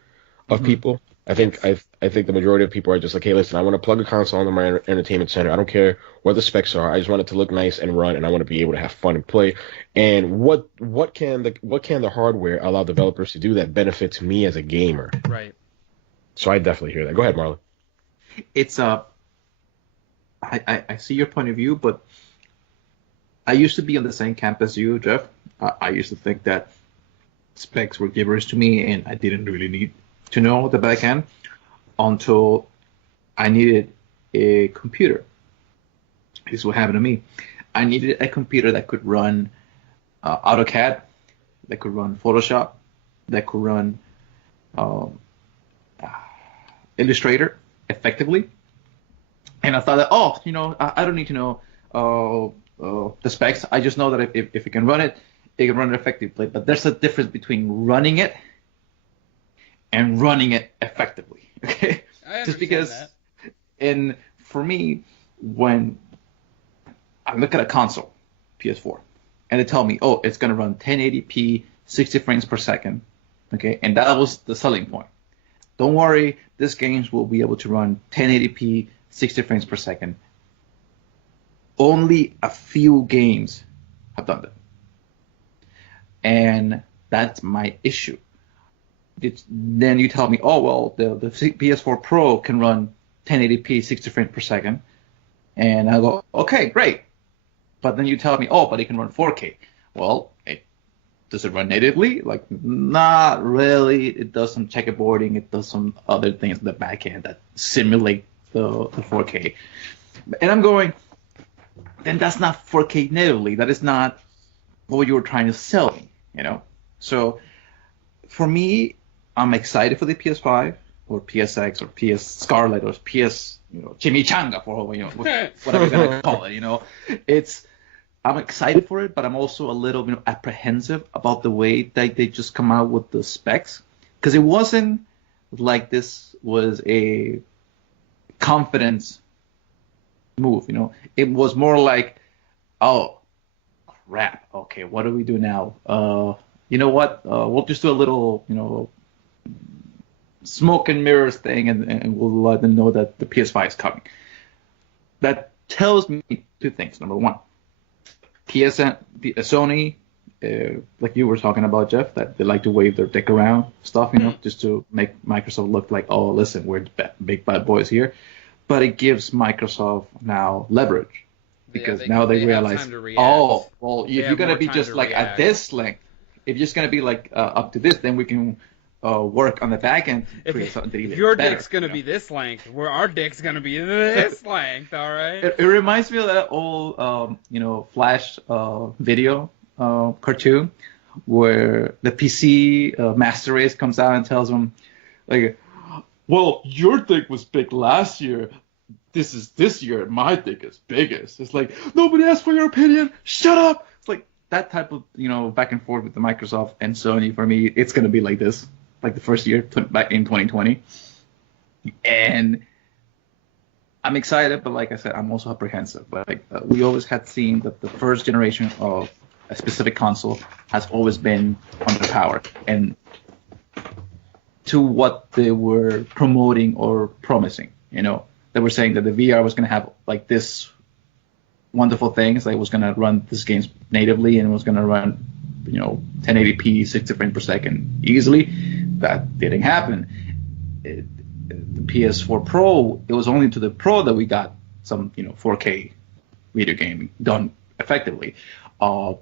of people. I think the majority of people are just like, hey, listen, I want to plug a console into my entertainment center. I don't care what the specs are. I just want it to look nice and run, and I want to be able to have fun and play. And what can the hardware allow developers to do that benefits me as a gamer? Right. So I definitely hear that. Go ahead, Marlon. It's I see your point of view, but I used to be on the same camp as you, Jeff. I used to think that specs were gibberish to me, and I didn't really need to know the back end until I needed a computer. This is what happened to me. I needed a computer that could run AutoCAD, that could run Photoshop, that could run Illustrator effectively. And I thought that, I don't need to know the specs. I just know that if it can run it, it can run it effectively. But there's a difference between running it and running it effectively. Okay? Just because, that. For me, when I look at a console, PS4, and they tell me, oh, it's gonna run 1080p, 60 frames per second. Okay, and that was the selling point. Don't worry, this games will be able to run 1080p, 60 frames per second. Only a few games have done that. And that's my issue. Then you tell me, oh, well, the PS4 Pro can run 1080p, 60 frames per second. And I go, okay, great. But then you tell me, oh, but it can run 4K. Well, does it run natively? Like, not really. It does some checkerboarding. It does some other things in the back end that simulate the 4K. And I'm going, then that's not 4K natively. That is not what you were trying to sell me, you know? So for me, I'm excited for the PS5 or PSX or PS Scarlet or PS, Chimichanga for whatever you're gonna call it, I'm excited for it, but I'm also a little apprehensive about the way that they just come out with the specs, because it wasn't like this was a confidence move. It was more like, oh crap, okay, what do we do now? You know what? We'll just do a little smoke and mirrors thing, and we'll let them know that the PS5 is coming. That tells me two things. Number one, Sony, like you were talking about, Jeff, that they like to wave their dick around stuff, just to make Microsoft look like, oh, listen, we're big bad boys here. But it gives Microsoft now leverage, because now they realize, oh, well, if you're gonna be just like at this length, if you're just gonna be like up to this, then we can work on the back end. If your dick's gonna be this length, where our dick's gonna be this length, all right? It reminds me of that old, Flash video cartoon where the PC Master Race comes out and tells them, like, well, your dick was big last year. This year, my dick is biggest. It's like, nobody asked for your opinion. Shut up. It's like that type of, back and forth with the Microsoft and Sony. For me, it's gonna be like this. Like the first year back in 2020. And I'm excited, but like I said, I'm also apprehensive. Like we always had seen that the first generation of a specific console has always been underpowered. And to what they were promoting or promising, they were saying that the VR was going to have like this wonderful thing. It's like it was going to run this games natively and it was going to run, 1080p, 60 frames per second easily. That didn't happen. The PS4 Pro, it was only to the Pro that we got some, 4K video gaming done effectively. And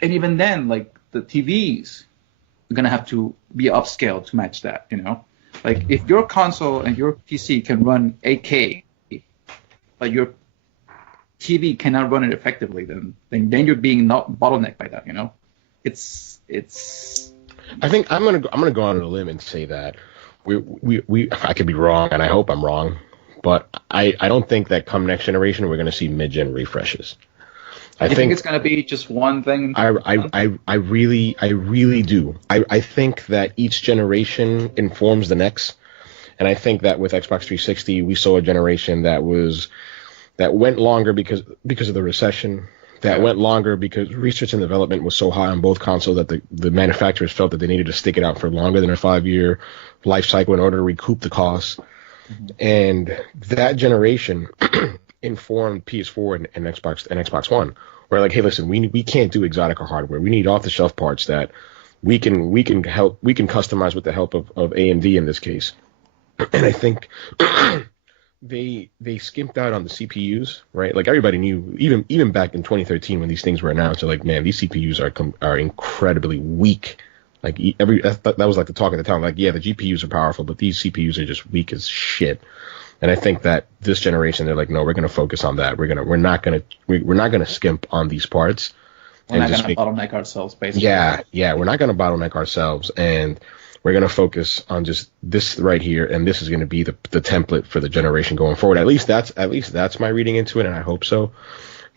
even then, like the TVs are gonna have to be upscaled to match that. Like if your console and your PC can run 8K, but your TV cannot run it effectively, then you're being not bottlenecked by that. It's. I think I'm gonna go on a limb and say that we I could be wrong, and I hope I'm wrong, but I don't think that come next generation we're gonna see mid-gen refreshes. I think it's gonna be just one thing. I really do. I think that each generation informs the next, and I think that with Xbox 360 we saw a generation that went longer because of the recession. That went longer because research and development was so high on both consoles that the manufacturers felt that they needed to stick it out for longer than a 5-year life cycle in order to recoup the costs. Mm-hmm. And that generation informed PS4 and Xbox One, where like, hey, listen, we can't do Exotica hardware. We need off-the-shelf parts that we can customize with the help of AMD in this case. And I think they skimped out on the CPUs, right? Like everybody knew, even back in 2013 when these things were announced, they're like, man, these CPUs are incredibly weak. Like that was like the talk at the time. Like, yeah, the GPUs are powerful, but these CPUs are just weak as shit. And I think that this generation, they're like, no, we're going to focus on that. We're not going to skimp on these parts. We're not going to bottleneck ourselves, basically. Yeah, we're not going to bottleneck ourselves, and we're going to focus on just this right here, and this is going to be the template for the generation going forward. At least that's my reading into it, and I hope so.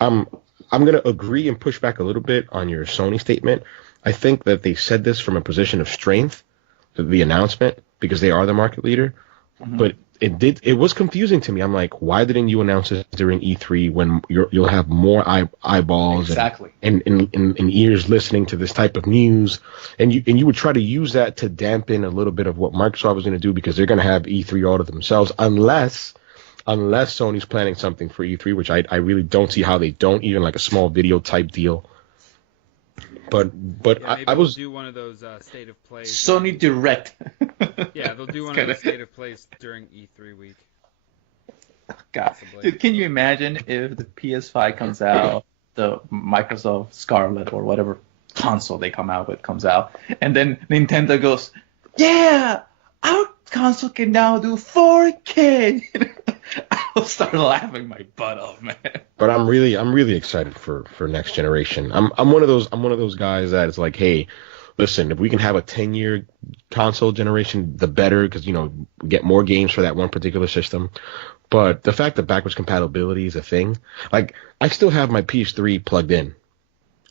I'm going to agree and push back a little bit on your Sony statement. I think that they said this from a position of strength, the announcement, because they are the market leader. Mm-hmm. But it was confusing to me. I'm like, why didn't you announce this during E3 when you'll have more eyeballs Exactly. and ears listening to this type of news, and you would try to use that to dampen a little bit of what Microsoft was going to do because they're going to have E3 all to themselves unless Sony's planning something for E3, which I really don't see how they don't, even like a small video type deal. But Yeah, maybe I they'll was do one of those state of plays. Sony Direct. Yeah, they'll do one of those state of plays during E3 week. God, Possibly. dude, can you imagine if the PS5 comes out, the Microsoft Scarlet or whatever console they come out with comes out, and then Nintendo goes, "Yeah, our console can now do 4K." I'll start laughing my butt off, man. But I'm really excited for next generation. I'm one of those guys that is like, hey, listen, if we can have a 10-year console generation, the better, because we get more games for that one particular system. But the fact that backwards compatibility is a thing, like I still have my PS3 plugged in.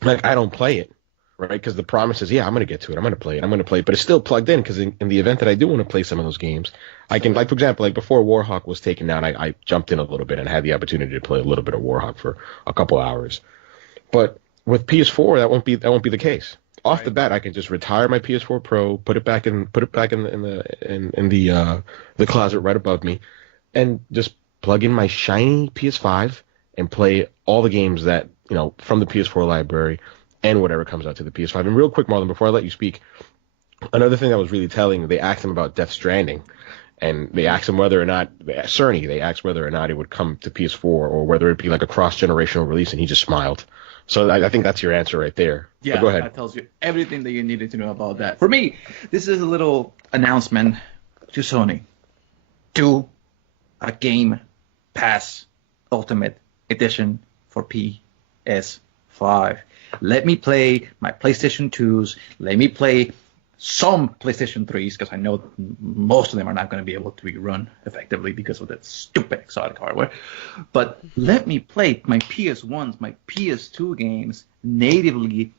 Like I don't play it, right? Because the promise is, yeah, I'm gonna get to it, I'm gonna play it, but it's still plugged in because in the event that I do want to play some of those games, I can, like for example, like before Warhawk was taken down, I jumped in a little bit and had the opportunity to play a little bit of Warhawk for a couple hours. But with PS4, that won't be the case. Off Right. the bat, I can just retire my PS4 Pro, put it back in the closet right above me, and just plug in my shiny PS5 and play all the games that from the PS4 library and whatever comes out to the PS5. And real quick, Marlon, before I let you speak, another thing that was really telling, they asked him about Death Stranding, and they asked him whether or not Cerny, they asked whether or not it would come to PS4 or whether it'd be like a cross-generational release, and he just smiled. So I think that's your answer right there. Yeah, but go ahead. that tells you everything that you needed to know about that. For me, this is a little announcement to Sony. Do a Game Pass Ultimate Edition for PS5. Let me play my PlayStation 2s. Let me play some PlayStation 3s, because I know most of them are not going to be able to be run effectively because of that stupid exotic hardware. But let me play my PS1s, my PS2 games natively.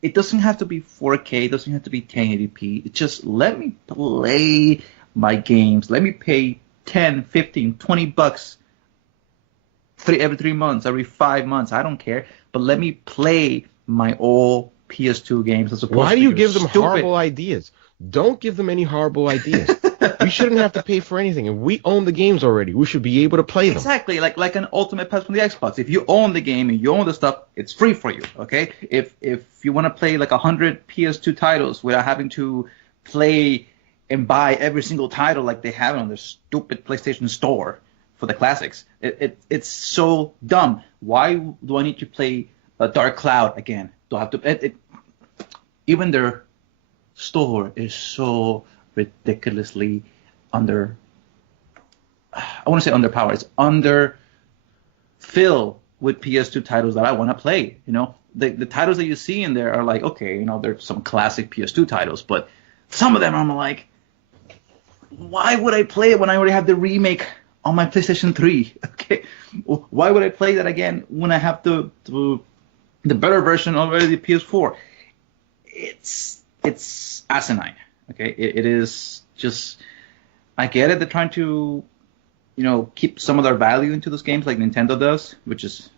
It doesn't have to be 4K, it doesn't have to be 1080p. It just let me play my games. Let me pay 10, 15, 20 bucks every 3 months, every 5 months. I don't care. But let me play my old PS2 games as opposed Why do to you your give them stupid... horrible ideas? Don't give them any horrible ideas. We shouldn't have to pay for anything. If we own the games already, we should be able to play them. Exactly, like an Ultimate Pass from the Xbox. If you own the game and you own the stuff, it's free for you, okay? If you want to play like 100 PS2 titles without having to play and buy every single title like they have on their stupid PlayStation Store for the classics, it's so dumb. Why do I need to play Dark Cloud again? Do I have to... even their store is so ridiculously I want to say underpowered. It's filled with PS2 titles that I want to play. The titles that you see in there are like, okay, there's some classic PS2 titles, but some of them I'm like, why would I play it when I already have the remake on my PlayStation 3? Okay, why would I play that again when I have the better version already, the PS4? It's asinine. Okay, it is just... I get it. They're trying to, keep some of their value into those games like Nintendo does, which is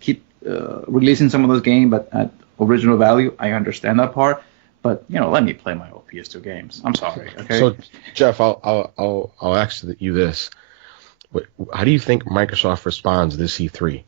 keep releasing some of those games but at original value. I understand that part, but let me play my old PS2 games. I'm sorry. Okay. So, Jeff, I'll ask you this: how do you think Microsoft responds this E3?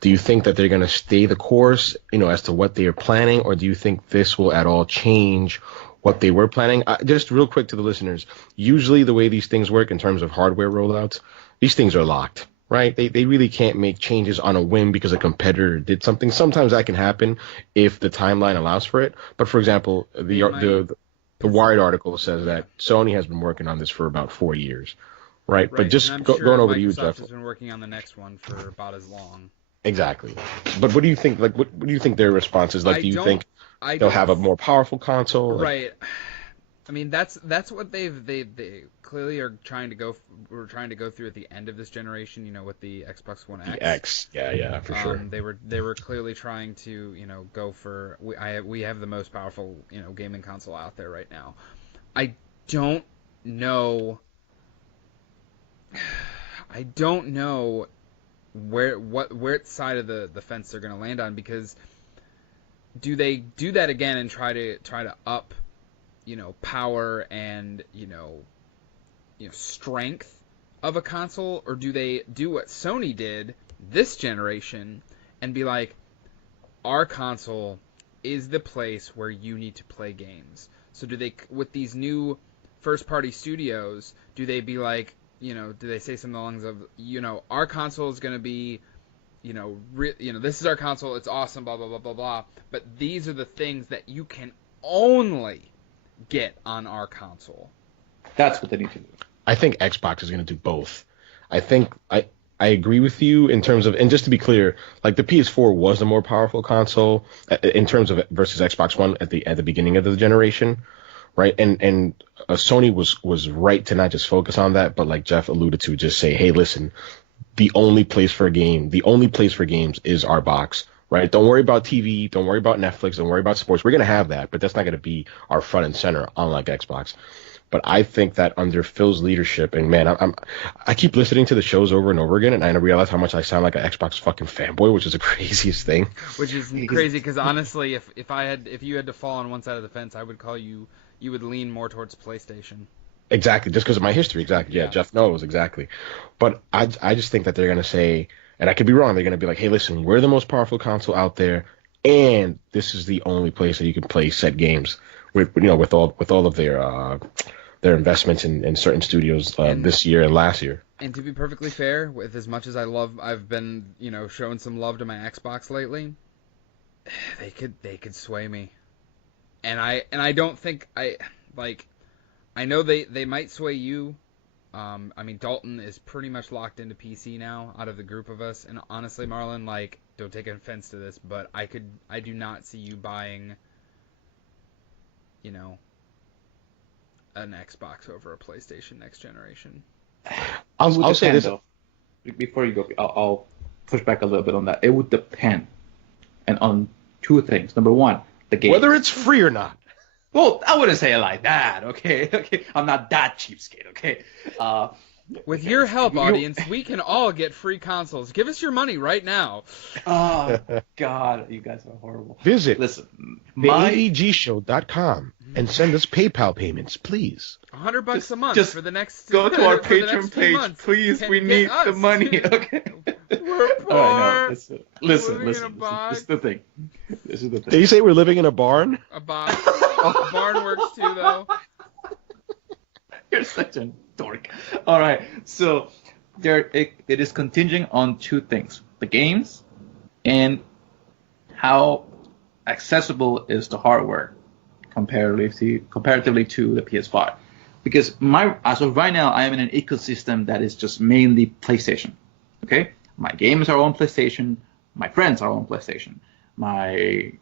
Do you think that they're going to stay the course, as to what they are planning, or do you think this will at all change what they were planning? Just real quick to the listeners, usually the way these things work in terms of hardware rollouts, these things are locked, right? They really can't make changes on a whim because a competitor did something. Sometimes that can happen if the timeline allows for it. But for example, the Wired article says that Sony has been working on this for about 4 years, right? But just and I'm sure going over Microsoft to you, Jeff. has been working on the next one for about as long. Exactly. But what do you think? Like, what do you think their response is? Like, do you think they'll have a more powerful console? Right. I mean, that's what they clearly are trying to go. We're trying to go through at the end of this generation. with the Xbox One X. The X. Yeah, for sure. They were clearly trying to go for. We have the most powerful gaming console out there right now. I don't know I don't know where side of the fence they're going to land on, because do they do that again and try to up, power and strength of a console, or do they do what Sony did this generation and be like, our console is the place where you need to play games? So do they, with these new first party studios, do they be like, do they say something along the lines of, our console is going to be, this is our console, it's awesome, blah blah blah blah blah, but these are the things that you can only get on our console? That's what they need to do. I think Xbox is going to do both. I think I agree with you in terms of, and just to be clear, like the PS4 was the more powerful console in terms of versus Xbox One at the beginning of the generation, right? And Sony was right to not just focus on that, but like Jeff alluded to, just say, hey, listen, the only place for games is our box, right? Don't worry about TV, don't worry about Netflix, don't worry about sports. We're gonna have that, but that's not gonna be our front and center, unlike Xbox. But I think that under Phil's leadership, and man, I keep listening to the shows over and over again, and I realize how much I sound like an Xbox fucking fanboy, which is the craziest thing. Which is crazy, because honestly, if you had to fall on one side of the fence, I would call you would lean more towards PlayStation. Exactly, just because of my history. Exactly, yeah. Jeff knows exactly. But I just think that they're gonna say, and I could be wrong, they're gonna be like, hey, listen, we're the most powerful console out there, and this is the only place that you can play set games with all of their investments in certain studios this year and last year. And to be perfectly fair, with as much as I've been showing some love to my Xbox lately, they could sway me, and I don't think I know they might sway you. I mean, Dalton is pretty much locked into PC now out of the group of us, and honestly, Marlon, don't take offense to this, but I do not see you buying an Xbox over a PlayStation next generation. I'll say this though. Before you go, I'll push back a little bit on that. It would depend, and on two things. Number one, the game. Whether it's free or not. Well, I wouldn't say it like that. Okay. I'm not that cheapskate. Okay. With your help, audience, we can all get free consoles. Give us your money right now. Oh God, you guys are horrible. Visit the AEGshow.com and send us PayPal payments, please. $100 a month just for the next. Go to our Patreon page, months. please. We need the money. Okay. We're poor. All right, no, listen. This is the thing. Did you say we're living in a barn? A box. A barn works too, though. You're such a dork. All right, so it is contingent on two things: the games and how accessible is the hardware comparatively to the PS5. Because as of right now, I am in an ecosystem that is just mainly PlayStation. Okay, my games are on PlayStation, my friends are on PlayStation, my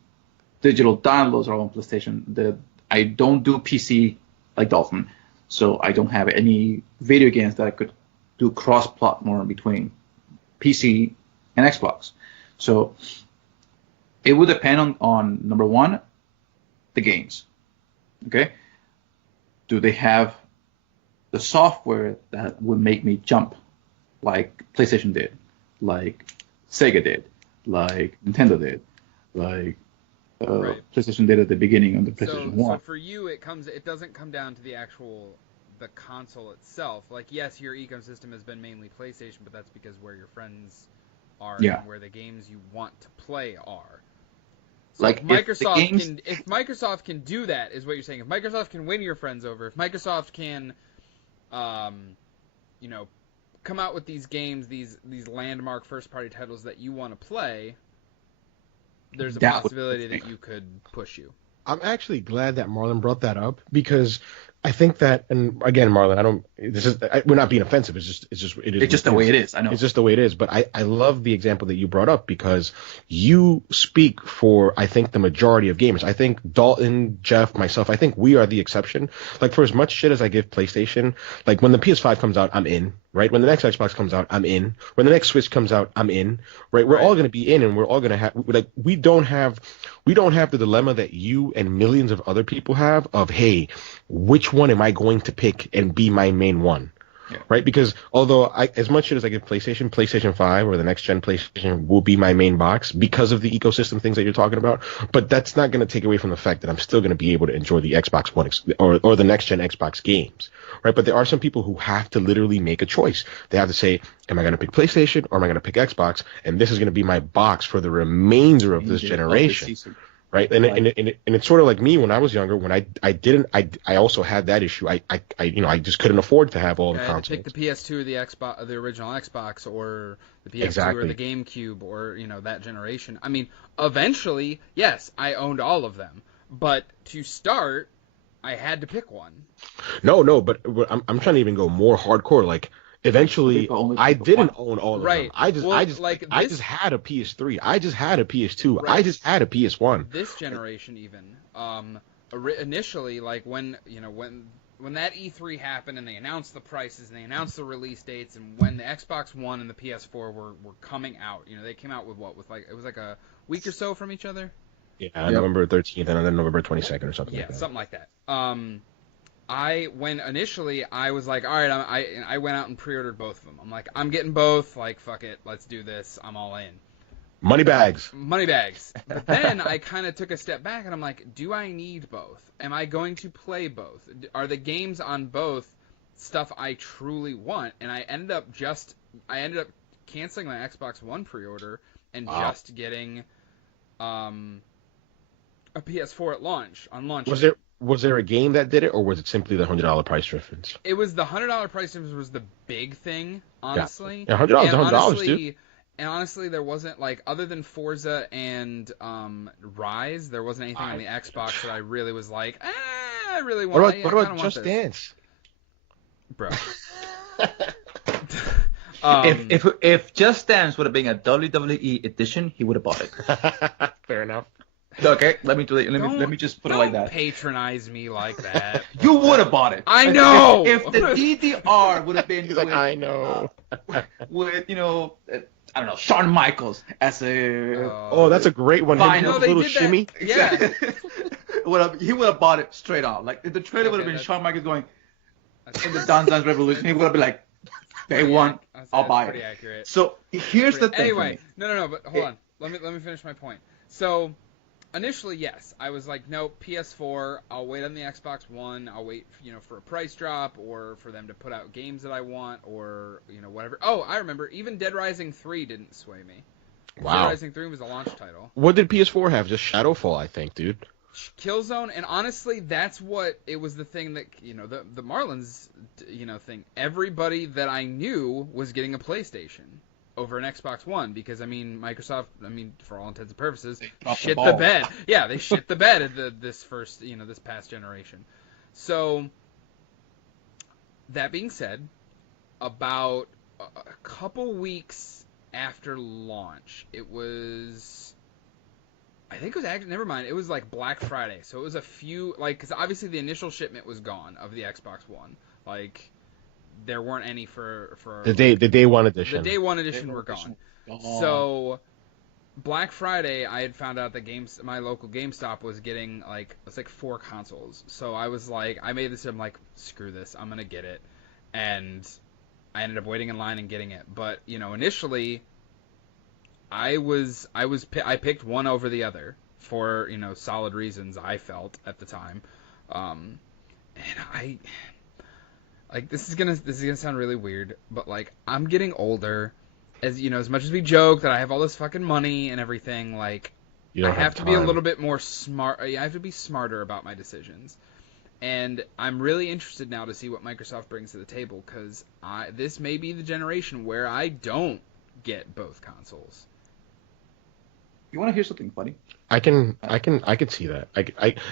digital downloads are on PlayStation. I don't do PC like Dalton. So I don't have any video games that I could do cross-platform between PC and Xbox. So it would depend on number one, the games. Okay? Do they have the software that would make me jump like PlayStation did, like Sega did, like Nintendo did, like right. PlayStation did at the beginning of the PlayStation 1. So for you, it doesn't come down to the console itself. Like, yes, your ecosystem has been mainly PlayStation, but that's because where your friends are and where the games you want to play are. So like if Microsoft can do that, is what you're saying. If Microsoft can win your friends over, if Microsoft can, come out with these games, these landmark first-party titles that you want to play, there's a possibility that you could push you. I'm actually glad that Marlon brought that up, because I think that, and again, Marlon, we're not being offensive. It's just the way it is. I know. It's just the way it is. But I love the example that you brought up, because you speak for, I think, the majority of gamers. I think Dalton, Jeff, myself, I think we are the exception. Like, for as much shit as I give PlayStation, like when the PS5 comes out, I'm in. Right? When the next Xbox comes out, I'm in. When the next Switch comes out, I'm in. Right? We're all going to be in, and we're all going to have, like, we don't have the dilemma that you and millions of other people have of, hey, which one am I going to pick and be my main one? right? Because although as much as I get PlayStation 5 or the next gen PlayStation will be my main box because of the ecosystem things that you're talking about, but that's not going to take away from the fact that I'm still going to be able to enjoy the Xbox One or the next gen Xbox games, right? But there are some people who have to literally make a choice. They have to say, am I going to pick PlayStation or am I going to pick Xbox? And this is going to be my box for the remainder of this generation. Right, and it's sort of like me when I was younger. When I also had that issue. I just couldn't afford to have all the consoles. Pick the PS2 or the Xbox, the original Xbox, or the PS2 Exactly. or the GameCube, or that generation. I mean, eventually, yes, I owned all of them, but to start, I had to pick one. No, but I'm trying to even go more hardcore. Like eventually, I didn't own all of them. I just had a PS3. I just had a PS2. Right. I just had a PS1. This generation, even initially, like when that E3 happened and they announced the prices and they announced the release dates, and when the Xbox One and the PS4 were coming out, they came out with it was like a week or so from each other. Yeah, November 13th and then November 22nd or something. Yeah, something like that. When initially I was like, all right, I went out and pre-ordered both of them. I'm like, I'm getting both. Like, fuck it, let's do this. I'm all in. Money bags. But then I kind of took a step back and I'm like, do I need both? Am I going to play both? Are the games on both stuff I truly want? And I ended up canceling my Xbox One pre-order and just getting a PS4 at launch on launch. Was there a game that did it, or was it simply the $100 price difference? It was the $100 price difference was the big thing, honestly. Yeah, $100 is $100, dude. And honestly, there wasn't, like, other than Forza and Rise, there wasn't anything on the Xbox that I really was like, I really want. What about Just Dance? Bro. If Just Dance would have been a WWE edition, he would have bought it. Fair enough. Okay, let me just put it like that. Don't patronize me like that. You would have bought it. I know. If the DDR would have been I know. With I don't know, Shawn Michaels as a that's a great one. Final little shimmy. Yeah. He would have bought it straight off. Like if the trailer would have been Shawn Michaels going in the Dance Dance Revolution, he would have been like, "Day one, I'll buy it." Accurate. So here's the thing. Anyway, no, but hold on. Let me finish my point. So initially, yes, I was like, no, PS4. I'll wait on the Xbox One. I'll wait, for a price drop or for them to put out games that I want or whatever. Oh, I remember. Even Dead Rising 3 didn't sway me. Wow. Dead Rising 3 was a launch title. What did PS4 have? Just Shadowfall, I think, dude. Killzone, and honestly, that's what it was. The thing that the Marlins, thing. Everybody that I knew was getting a PlayStation over an Xbox One because Microsoft, for all intents and purposes, shit the bed. Yeah, they shit the bed at this past generation. So that being said, about a couple weeks after launch, it was. I think it was actually, never mind, it was like Black Friday. So it was a few, because obviously the initial shipment was gone of the Xbox One. Like, there weren't any for the day one edition. The day one edition were gone. So Black Friday, I had found out that my local GameStop was getting it's like 4 consoles. So I was like, I made this. I'm like, screw this, I'm gonna get it, and I ended up waiting in line and getting it. But initially, I picked one over the other for solid reasons I felt at the time, and I. This is gonna sound really weird, but I'm getting older, as much as we joke that I have all this fucking money and everything, I have to be a little bit more smart. I have to be smarter about my decisions, and I'm really interested now to see what Microsoft brings to the table, because this may be the generation where I don't get both consoles. You want to hear something funny? I can see that.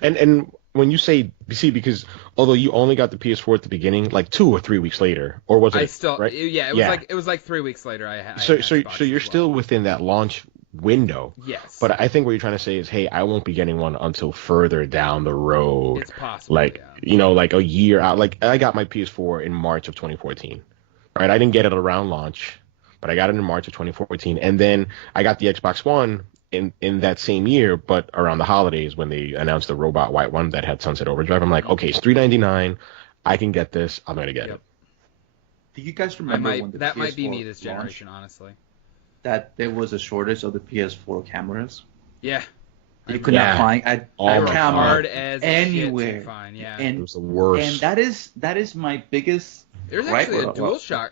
And when you say because although you only got the PS4 at the beginning, 2 or 3 weeks later, or was it? Right? It was like 3 weeks later. So you're still within that launch window. Yes. But I think what you're trying to say is, hey, I won't be getting one until further down the road. It's possible. A year out. I got my PS4 in March of 2014. Right? I didn't get it around launch, but I got it in March of 2014, and then I got the Xbox One in that same year, but around the holidays when they announced the robot white one that had Sunset Overdrive. I'm like, okay, it's $399. I can get this. I'm gonna get it. Do you guys I remember might when the that might be PS4 me this launched, generation, honestly. that there was a shortage of the PS4 cameras? Yeah, I You could remember not Yeah. that. find They Oh a were my camera hard God. as shit to anywhere, find. Yeah. It and was the worst. that is my biggest There's gripe. actually a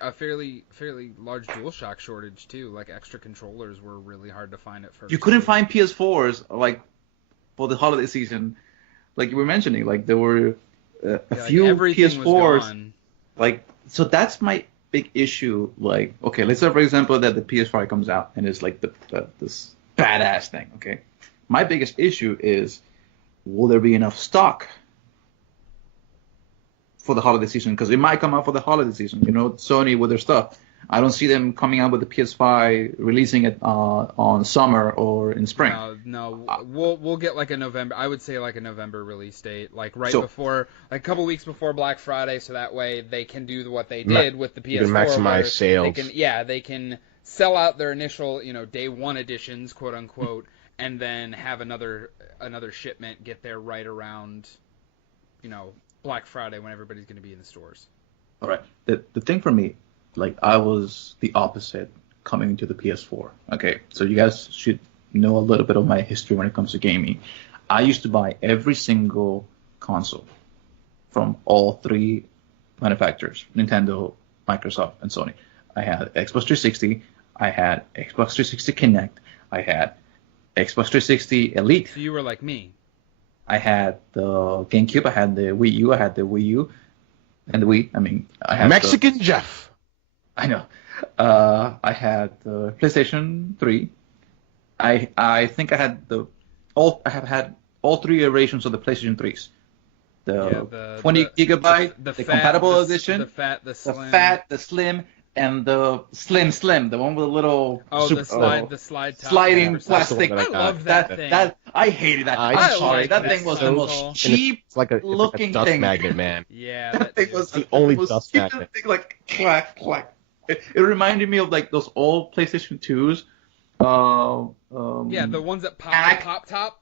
a fairly large DualShock shortage too. Like extra controllers were really hard to find at first. You couldn't find PS4s like for the holiday season, like you were mentioning. Like there were a Yeah, like few everything was PS4s. gone. Like so, that's my big issue. Like, okay, let's say for example that the PS5 comes out and it's like this badass thing. Okay, my biggest issue is, will there be enough stock for the holiday season? Because it might come out for the holiday season. You know, Sony with their stuff. I don't see them coming out with the PS5, releasing it on summer or in spring. No, we'll get like a November. I would say like a November release date, like right So- before, like a couple weeks before Black Friday, so that way they can do what they did with the PS4. You can maximize where sales. they can sell out their initial, day one editions, quote unquote, and then have another shipment get there right around, Black Friday when everybody's going to be in the stores. All right. The thing for me, like I was the opposite coming into the PS4. Okay, so you guys should know a little bit of my history when it comes to gaming. I used to buy every single console from all three manufacturers: Nintendo, Microsoft, and Sony. I had Xbox 360. I had Xbox 360 Kinect. I had Xbox 360 Elite. So you were like me. I had the GameCube. I had the Wii U. I had the Wii U and the Wii. I mean, I had Mexican Jeff. I know. I had the PlayStation 3. I think I had I have had all three iterations of the PlayStation 3s. The 20 gigabyte, the compatible edition, the fat, the slim. the fat, the slim, and the slim, the one with a little the slide top. sliding Yeah. plastic. I love that thing. I hated that. I I'm sorry, like that that thing was the console. most cheap It's like a looking dust thing. magnet, man. Yeah, That thing was the only most dust cheapest magnet. thing, like clack clack. It reminded me of like those old PlayStation 2s. Yeah, the ones that Hack. pop top.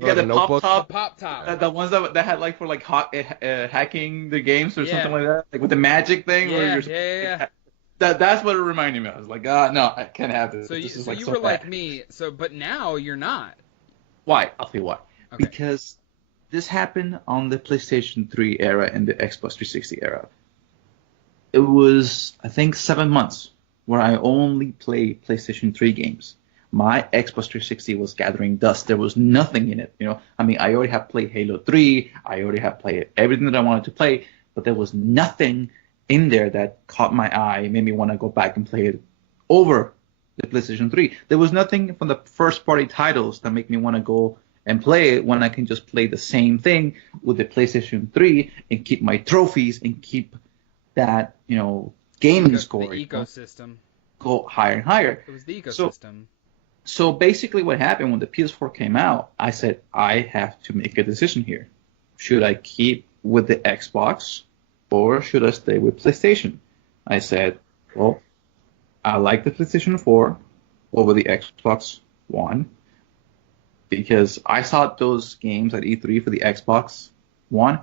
Yeah, the pop The top. pop top. The ones that had like for like hacking the games or Yeah. something like that, like with the magic thing. Yeah, where you're, yeah. That's what it reminded me of. I was like, no, I can't have this. So you, This is so like you so were bad. like me. But now you're not. Why? I'll tell you why. Okay. Because this happened on the PlayStation 3 era and the Xbox 360 era. It was, I think, 7 months where I only played PlayStation 3 games. My Xbox 360 was gathering dust. There was nothing in it. I mean, I already have played Halo 3. I already have played everything that I wanted to play, but there was nothing in there that caught my eye, made me want to go back and play it over the PlayStation 3. There was nothing from the first-party titles that make me want to go and play it when I can just play the same thing with the PlayStation 3 and keep my trophies and keep that, gaming score The ecosystem. go higher and higher. It was the ecosystem. So basically what happened when the PS4 came out, I said, I have to make a decision here. Should I keep with the Xbox or should I stay with PlayStation? I said, well, I like the PlayStation 4 over the Xbox One because I saw those games at E3 for the Xbox One.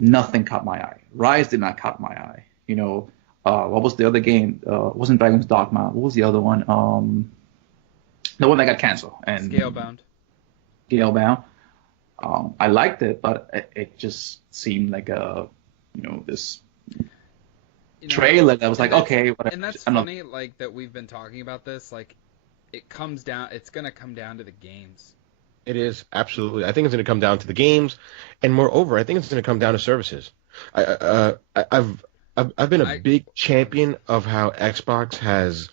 Nothing caught my eye. Rise did not caught my eye. What was the other game? It wasn't Dragon's Dogma. What was the other one? The one that got canceled. And Scalebound. Scalebound. I liked it, but it just seemed like this trailer that was like, okay, whatever. And that's I'm not- funny, like, that we've been talking about this. Like, it's going to come down to the games. It is, absolutely. I think it's going to come down to the games, and moreover, I think it's going to come down to services. I've been a big champion of how Xbox has,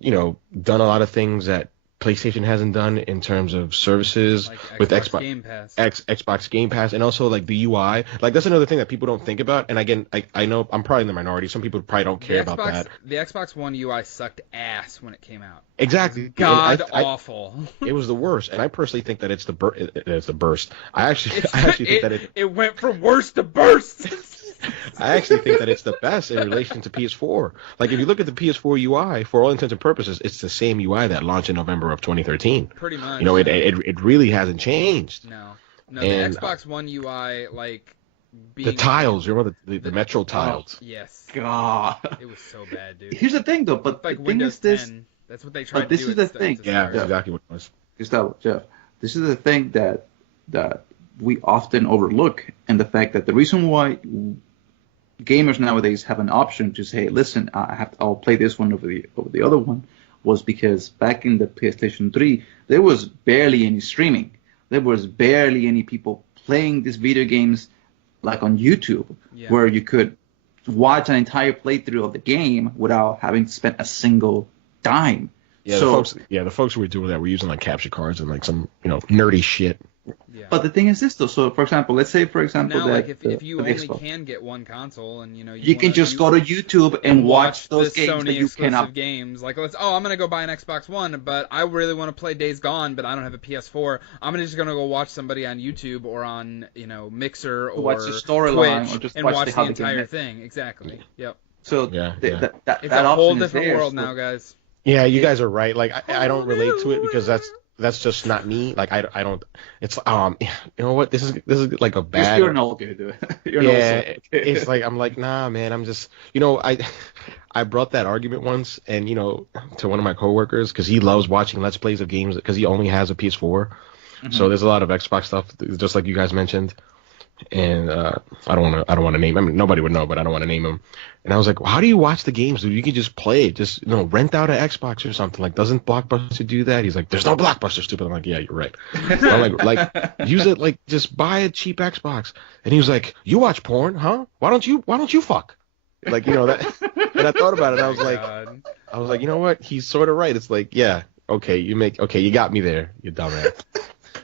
done a lot of things that PlayStation hasn't done in terms of services Like with Xbox Game Pass. Xbox Game Pass, and also like the UI. Like that's another thing that people don't think about. And again, I know I'm probably in the minority. Some people probably don't care about that. The Xbox One UI sucked ass when it came out. Exactly. God And awful. it was the worst, and I personally think that it's the burst. I actually think that it went from worst to burst. I actually think that it's the best in relation to PS4. Like if you look at the PS4 UI, for all intents and purposes, it's the same UI that launched in November of 2013. Pretty much. It really hasn't changed. No, And- the Xbox One UI, like, The being tiles, again. you remember the Metro Oh tiles? Yes, God. it was so bad, dude. Here's the thing, though. Looked But the like thing Windows is this. 10. That's what they tried But to this do is the at thing, the Yeah, that's start. Jeff. exactly what it was. Gustavo, Jeff. This is the thing that we often overlook, and the fact that the reason why gamers nowadays have an option to say, listen, I'll play this one over the other one, was because back in the PlayStation 3, there was barely any streaming. There was barely any people playing these video games like on YouTube, Yeah. where you could watch an entire playthrough of the game without having to spend a single dime. Yeah, So, the folks who were doing that were using like capture cards and like some nerdy shit. Yeah. but the thing is this though. So, for example, let's say for example Now, that like if you the only Xbox, can get one console, and you can just go to YouTube and watch those the games that Sony you exclusive cannot. games. Like, I'm gonna go buy an Xbox One, but I really want to play Days Gone, but I don't have a PS4. I'm just gonna go watch somebody on YouTube or on Mixer or Watch the storyline Twitch or just and watch watch how the the game entire is. thing. Exactly. Yep. So Yeah, th- yeah. that It's that a whole option is different there. world So now, guys. Yeah, you guys are right. Like I don't relate to it because that's just not me. Like I don't. It's you know what? This is like a bad. you're an old guy, dude. You're an Yeah, old soul. it's like I'm like nah, man. I'm just I brought that argument once and to one of my coworkers because he loves watching Let's Plays of games because he only has a PS4. So there's a lot of Xbox stuff, just like you guys mentioned. And I don't want to name. I mean, nobody would know, but I don't want to name him. And I was like, well, how do you watch the games, dude? You can just play it. Just rent out an Xbox or something. Like, doesn't Blockbuster do that? He's like, there's no Blockbuster, stupid. I'm like, yeah, you're right. So I'm like, use it. Like, just buy a cheap Xbox. And he was like, you watch porn, huh? Why don't you fuck? Like, that. And I thought about it. And I was like, you know what? He's sort of right. It's like, yeah, okay, you got me there, you dumbass.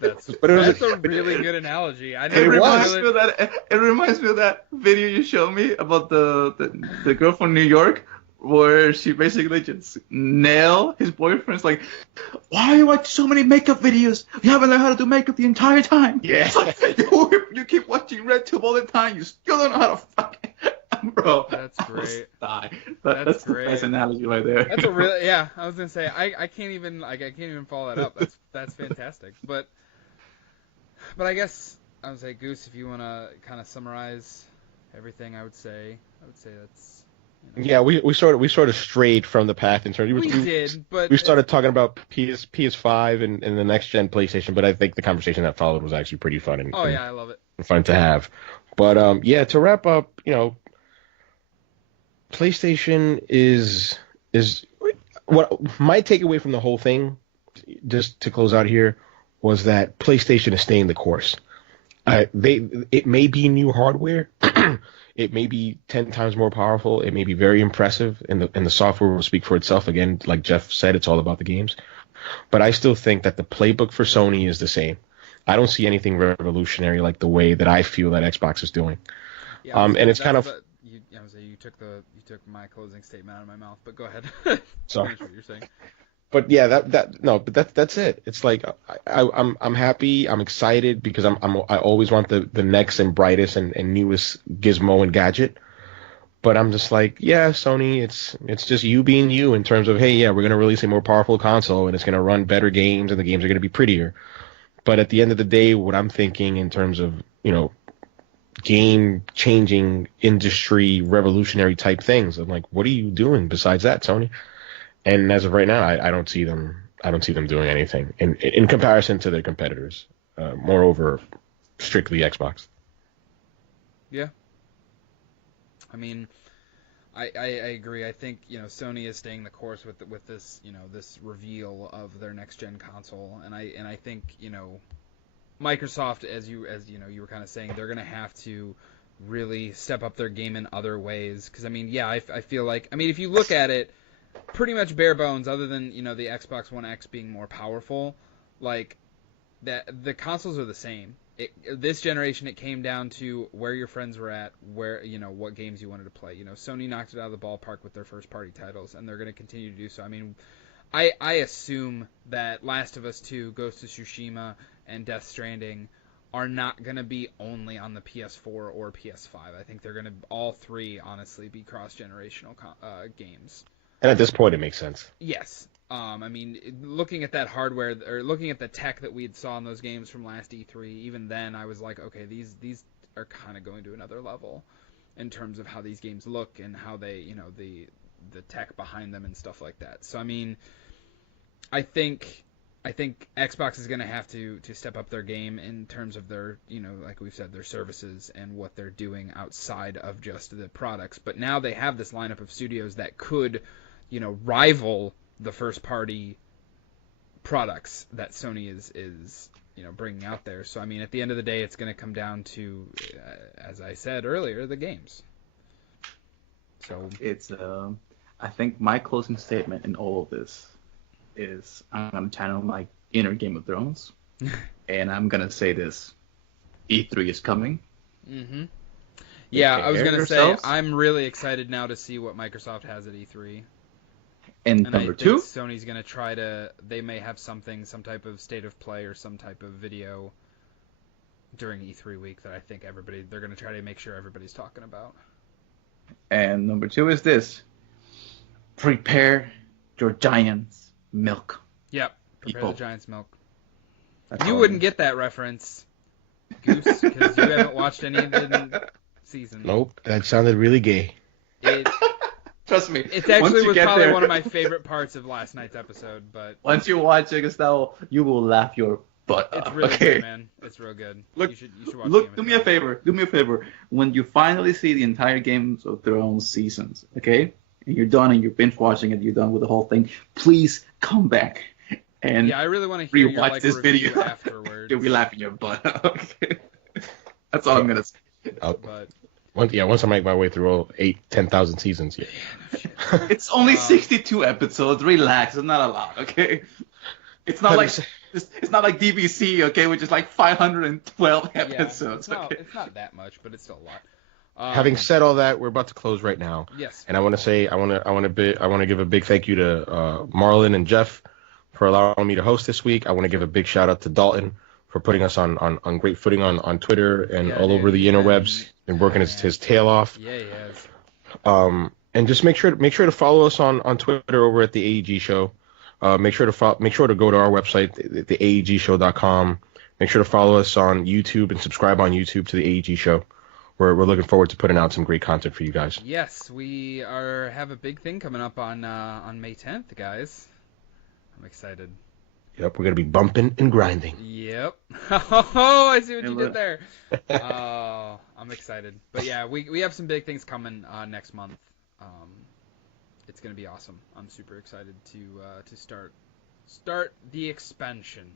That's But it was that's a really good analogy. I It never reminds really... me of that. It reminds me of that video you showed me about the girl from New York, where she basically just nailed his boyfriend's like, why are you watching so many makeup videos? You haven't learned how to do makeup the entire time. Yeah. It's like, you keep watching RedTube all the time. You still don't know how to fuck. Bro, That's great. That's the great. best analogy right there. That's a really I was gonna say I can't even follow that up. That's fantastic. But I guess I would say Goose, if you want to kind of summarize everything, I would say that's. Yeah, we sort of strayed from the path in terms. We did, but we started talking about PS5 and the next gen PlayStation, but I think the conversation that followed was actually pretty fun and I love it. fun to have. But yeah, to wrap up, PlayStation is what my takeaway from the whole thing, just to close out here, was that PlayStation is staying the course. It may be new hardware, it may be 10 times more powerful, it may be very impressive, and the software will speak for itself. Again, like Jeff said, it's all about the games. But I still think that the playbook for Sony is the same. I don't see anything revolutionary like the way that I feel that Xbox is doing. Yeah, and it's kind of you took my closing statement out of my mouth, but go ahead. Sorry. Finish what you're saying. But yeah, that's it. It's like I'm happy, I'm excited because I always want the next and brightest and newest gizmo and gadget. But I'm just like, yeah, Sony, it's just you being you in terms of, hey, yeah, we're gonna release a more powerful console and it's gonna run better games and the games are gonna be prettier. But at the end of the day, what I'm thinking in terms of game changing, industry revolutionary type things, I'm like, what are you doing besides that, Sony? And as of right now, I don't see them doing anything in comparison to their competitors. Moreover, strictly Xbox. Yeah. I mean, I agree. I think Sony is staying the course with this this reveal of their next gen console, and I think Microsoft, as you were kind of saying, they're gonna have to really step up their game in other ways. Because I feel like if you look at it, pretty much bare bones, other than the Xbox One X being more powerful, like that the consoles are the same. This generation, it came down to where your friends were at, where what games you wanted to play. Sony knocked it out of the ballpark with their first party titles, and they're going to continue to do so. I assume that Last of Us 2, Ghost of Tsushima, and Death Stranding are not going to be only on the PS4 or PS5. I think they're going to all three honestly be cross-generational games. And at this point, it makes sense. Yes. Looking at that hardware or looking at the tech that we saw in those games from last E3, even then I was like, okay, these are kind of going to another level in terms of how these games look and how they, the tech behind them and stuff like that. So I mean, I think Xbox is going to have to step up their game in terms of their, like we've said, their services and what they're doing outside of just the products. But now they have this lineup of studios that could, rival the first party products that Sony is bringing out there. So I mean, at the end of the day, it's going to come down to, as I said earlier, the games. So it's I think my closing statement in all of this is I'm gonna channel my inner Game of Thrones, and I'm gonna say this: E3 is coming. Mm-hmm. Yeah, I was gonna say yourselves. I'm really excited now to see what Microsoft has at E3. And And number I two, think Sony's going to try to... They may have some type of state of play or some type of video during E3 week that I think they're going to try to make sure everybody's talking about. and number two is this: prepare your giant's milk. Yep, prepare People. the Giant's milk. That's You all wouldn't I get that reference, Goose, because you haven't watched any of the seasons. Nope, that sounded really gay. It, Trust me. it once actually you was get probably there, one of my favorite parts of last night's episode, but Once you watch it, Gustavo, you will laugh your butt it's off. really Okay. good, man. It's real good. Look- you should watch Look, Game do of me a Thrones. favor. Do me a favor. When you finally see the entire Game of Thrones seasons, okay, and you're done and you're binge watching it, you're done with the whole thing, please come back and Yeah, I really want to hear your rewatch this review video. afterwards. you'll be laughing your butt off. Okay. That's all I'm gonna say. But Once I make my way through all 10,000 seasons, yeah. It's only 62 episodes. Relax. It's not a lot, okay? It's not like it's not like DBC, okay, which is like 512 yeah, episodes. it's Okay. not that much, but it's still a lot. Having said all that, we're about to close right now, Yes. and I want to give a big thank you to Marlon and Jeff for allowing me to host this week. I want to give a big shout out to Dalton for putting us on great footing on Twitter and Yeah, all over dude, the interwebs and working his tail off. Yeah, he has. And just make sure to follow us on Twitter over at the AEG Show. Make sure to go to our website, the AEGshow.com. Make sure to follow us on YouTube and subscribe on YouTube to the AEG Show. We're looking forward to putting out some great content for you guys. Yes, we have a big thing coming up on May 10th, guys. I'm excited. Yep, we're gonna be bumping and grinding. Yep. Oh, I see what Hey, you did look. there. Oh, I'm excited. But yeah, we have some big things coming next month. It's gonna be awesome. I'm super excited to start the expansion.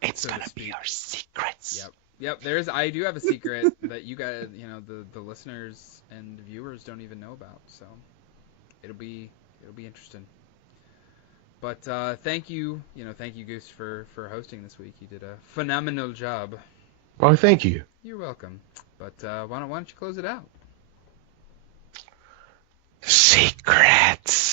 It's so to gonna be speak. our secrets. Yep. I do have a secret that you guys, the listeners and the viewers don't even know about. So it'll be interesting. But thank you Goose for hosting this week. You did a phenomenal job. Well, thank you. You're welcome. But why don't you close it out? Secrets.